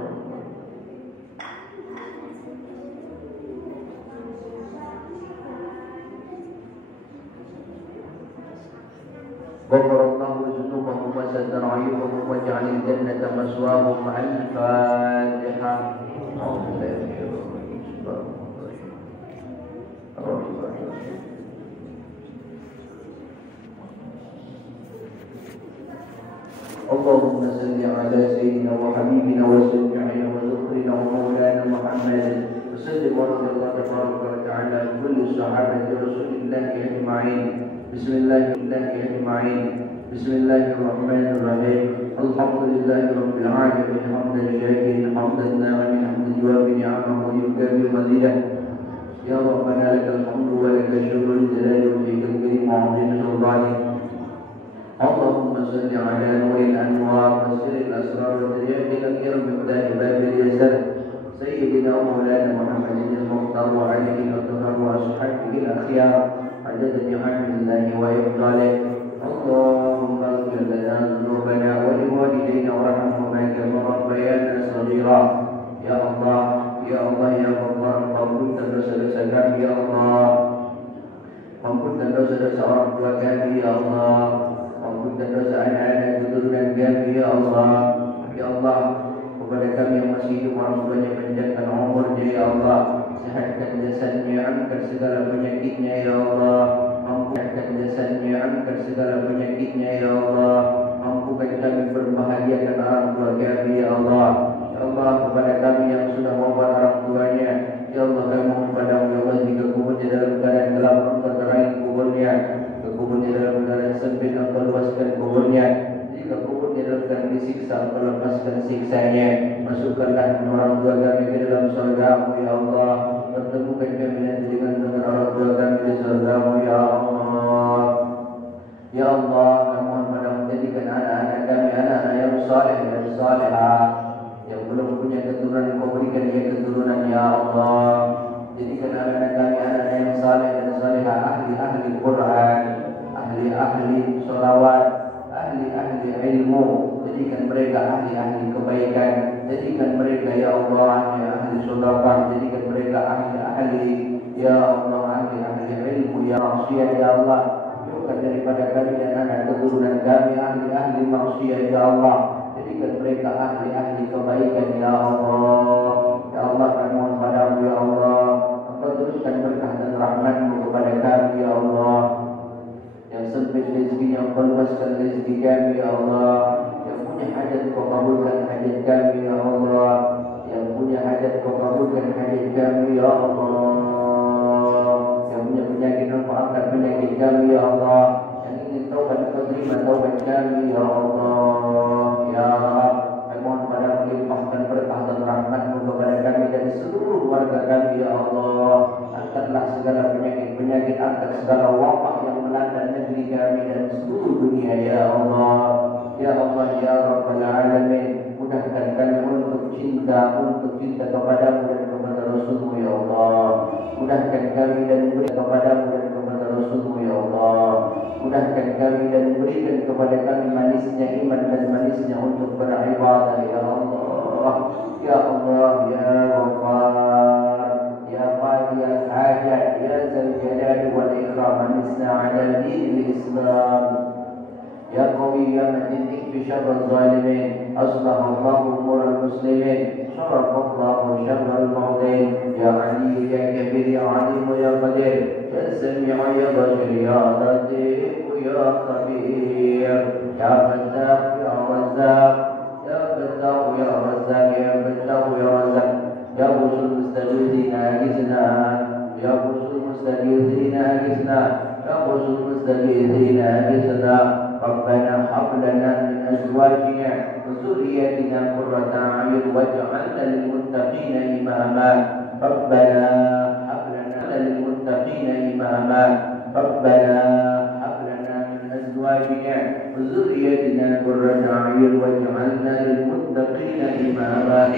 Ghafarallahu dzunubahum wa satara 'ayyubahum wa ja'alal jannata maswahum. Al-Fatihah. اللهم صل على سيدنا وحبيبنا وشفيعنا وذخرنا ومولانا محمد وسلم ورضي الله تبارك وتعالى عن كل صحابة رسول الله أجمعين. بسم الله أجمعين. بسم الله الرحمن الرحيم. الحمد لله رب العالمين حمدا شاكرا حمدا ناعما حمدا يوافي نعمه ويكافئ مزيده. يا ربنا لك الحمد ولك الشكر لجلال وجهك الكريم وعظيم سلطانك. اللهم صل على نور الانوار وسر الاسرار وترياق الاخير بمفتاح باب اليسر سيدنا مولانا محمد المختار وعليه الاطهار واصحابه الاخيار عدد نعم الله وافضاله. اللهم اغفر لنا ذنوبنا ولوالدينا وارحمهما كما ربيانا صغيرا. يا الله يا الله يا الله ampunkan dosa-dosa kami ya Allah, ampunkan dosa-dosa orang tua kami ya Allah, ampunkan dosa anak-anak keturunan kami ya Allah. Ya Allah, kepada kami yang masih hidup orang tuanya panjangkan umurnya ya Allah, sehatkan jasadnya, angkat segala penyakitnya ya Allah, ampunkan jasadnya, angkat segala penyakitnya ya Allah, ampunkan kami berbahagiakan orang tua kami ya Allah. Ya Allah, kepada kami yang sudah wafat orang tuanya, ya Allah kami mohon padamu ya Allah, jika kuburnya dalam keadaan gelap engkau terangi kuburnya, jika kuburnya dalam keadaan sempit engkau luaskan kuburnya, jika kuburnya dalam keadaan disiksa engkau lepaskan siksanya. Masukkanlah orang tua kami ke dalam surga-Mu ya Allah, pertemukan kami nanti dengan orang tua kami di surga-Mu ya Allah. Ya Allah, kami mohon padamu jadikan anak-anak kami anak-anak yang saleh dan salehah, yang belum punya keturunan kau berikan dia keturunan ya Allah. Jadikan anak-anak kami anak-anak yang saleh dan salehah, ahli-ahli Quran, ahli-ahli sholawat, ahli-ahli ilmu. Jadikan mereka ahli-ahli kebaikan. Jadikan mereka ya Allah ahli sedekah. Jadikan mereka ahli-ahli ya Allah, ahli-ahli ilmu ya maksiat ya Allah. Bukan daripada kami dan anak keturunan kami ahli-ahli maksiat ya Allah. Jadikan mereka ahli-ahli kebaikan ya Allah. Ya Allah, kami mohon padamu ya Allah, engkau teruskan berkah dan rahmat-Mu kepada kami. luaskan rezeki kami ya Allah. Yang punya hajat kau kabulkan hajat kami ya Allah. Yang punya hajat kau kabulkan hajat kami ya Allah. Yang punya penyakit kau angkat penyakit kami ya Allah. Yang ingin taubat kau terima taubat kami ya Allah. Ya Allah, mohon pada melimpahkan berkah dan rahmat-Mu kepada kami dan seluruh warga kami ya Allah. Angkatlah segala penyakit-penyakit, angkat segala wabah yang melanda negeri kami dan seluruh dunia ya Allah. Ya Allah ya Rabbal Alamin, mudahkan kami untuk cinta kepadamu dan kepada Rasul-Mu ya Allah. Mudahkan kami dan beri kepadamu dan kepada Rasul-Mu ya Allah. Mudahkan kami dan berikan kepada kami manisnya iman dan manisnya untuk beribadah ya Allah. Ya Allah ya Ghaffar, ya Qadi al-Hajat, ya Zal Jalali wal Ikram, manisna ala dinil Islam. Ya Qawi ya Matin, ikfi syarr al-zalimin, aslahallahu umur al-muslimin, syarafallahu syarr al-mu'din. Ya Ali ya Kabir ya Alim ya Qadir, ya Sami' ya Basir ya Latif ya Khabir, ya Fattah ya Razzaq, ya Fattah ya Razzaq, ya Fattah ya Razzaq. Ya Busul Mustaghithina Aghithna, ya Busul Mustaghithina Aghithna, ya Busul Mustaghithina Aghithna. Rabbana hab lana min azwajina wa dhurriyyatina qurrata a'yun waj'alna lil muttaqina imama. Rabbana hab lana lil muttaqina imama. Rabbana hab lana min azwajina wa dhurriyyatina qurrata a'yun waj'alna lil muttaqina imama.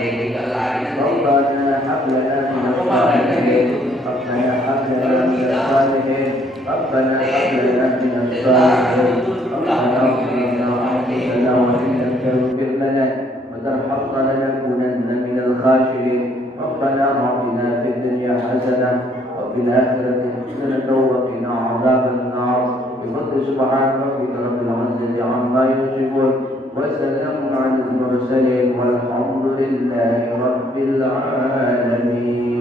Rabbana hab lana min as-salihin. Rabbana hab lana min as-salihin. Rabbana hab lana min as-salihin. ربنا وإن لم تغفر لنا وترحمنا لنكونن من الخاسرين. ربنا آتنا في الدنيا حسنة وفي الآخرة حسنة وقنا عذاب النار. بفضل سبحان ربك رب العزة عما يصفون وسلام على المرسلين والحمد لله رب العالمين.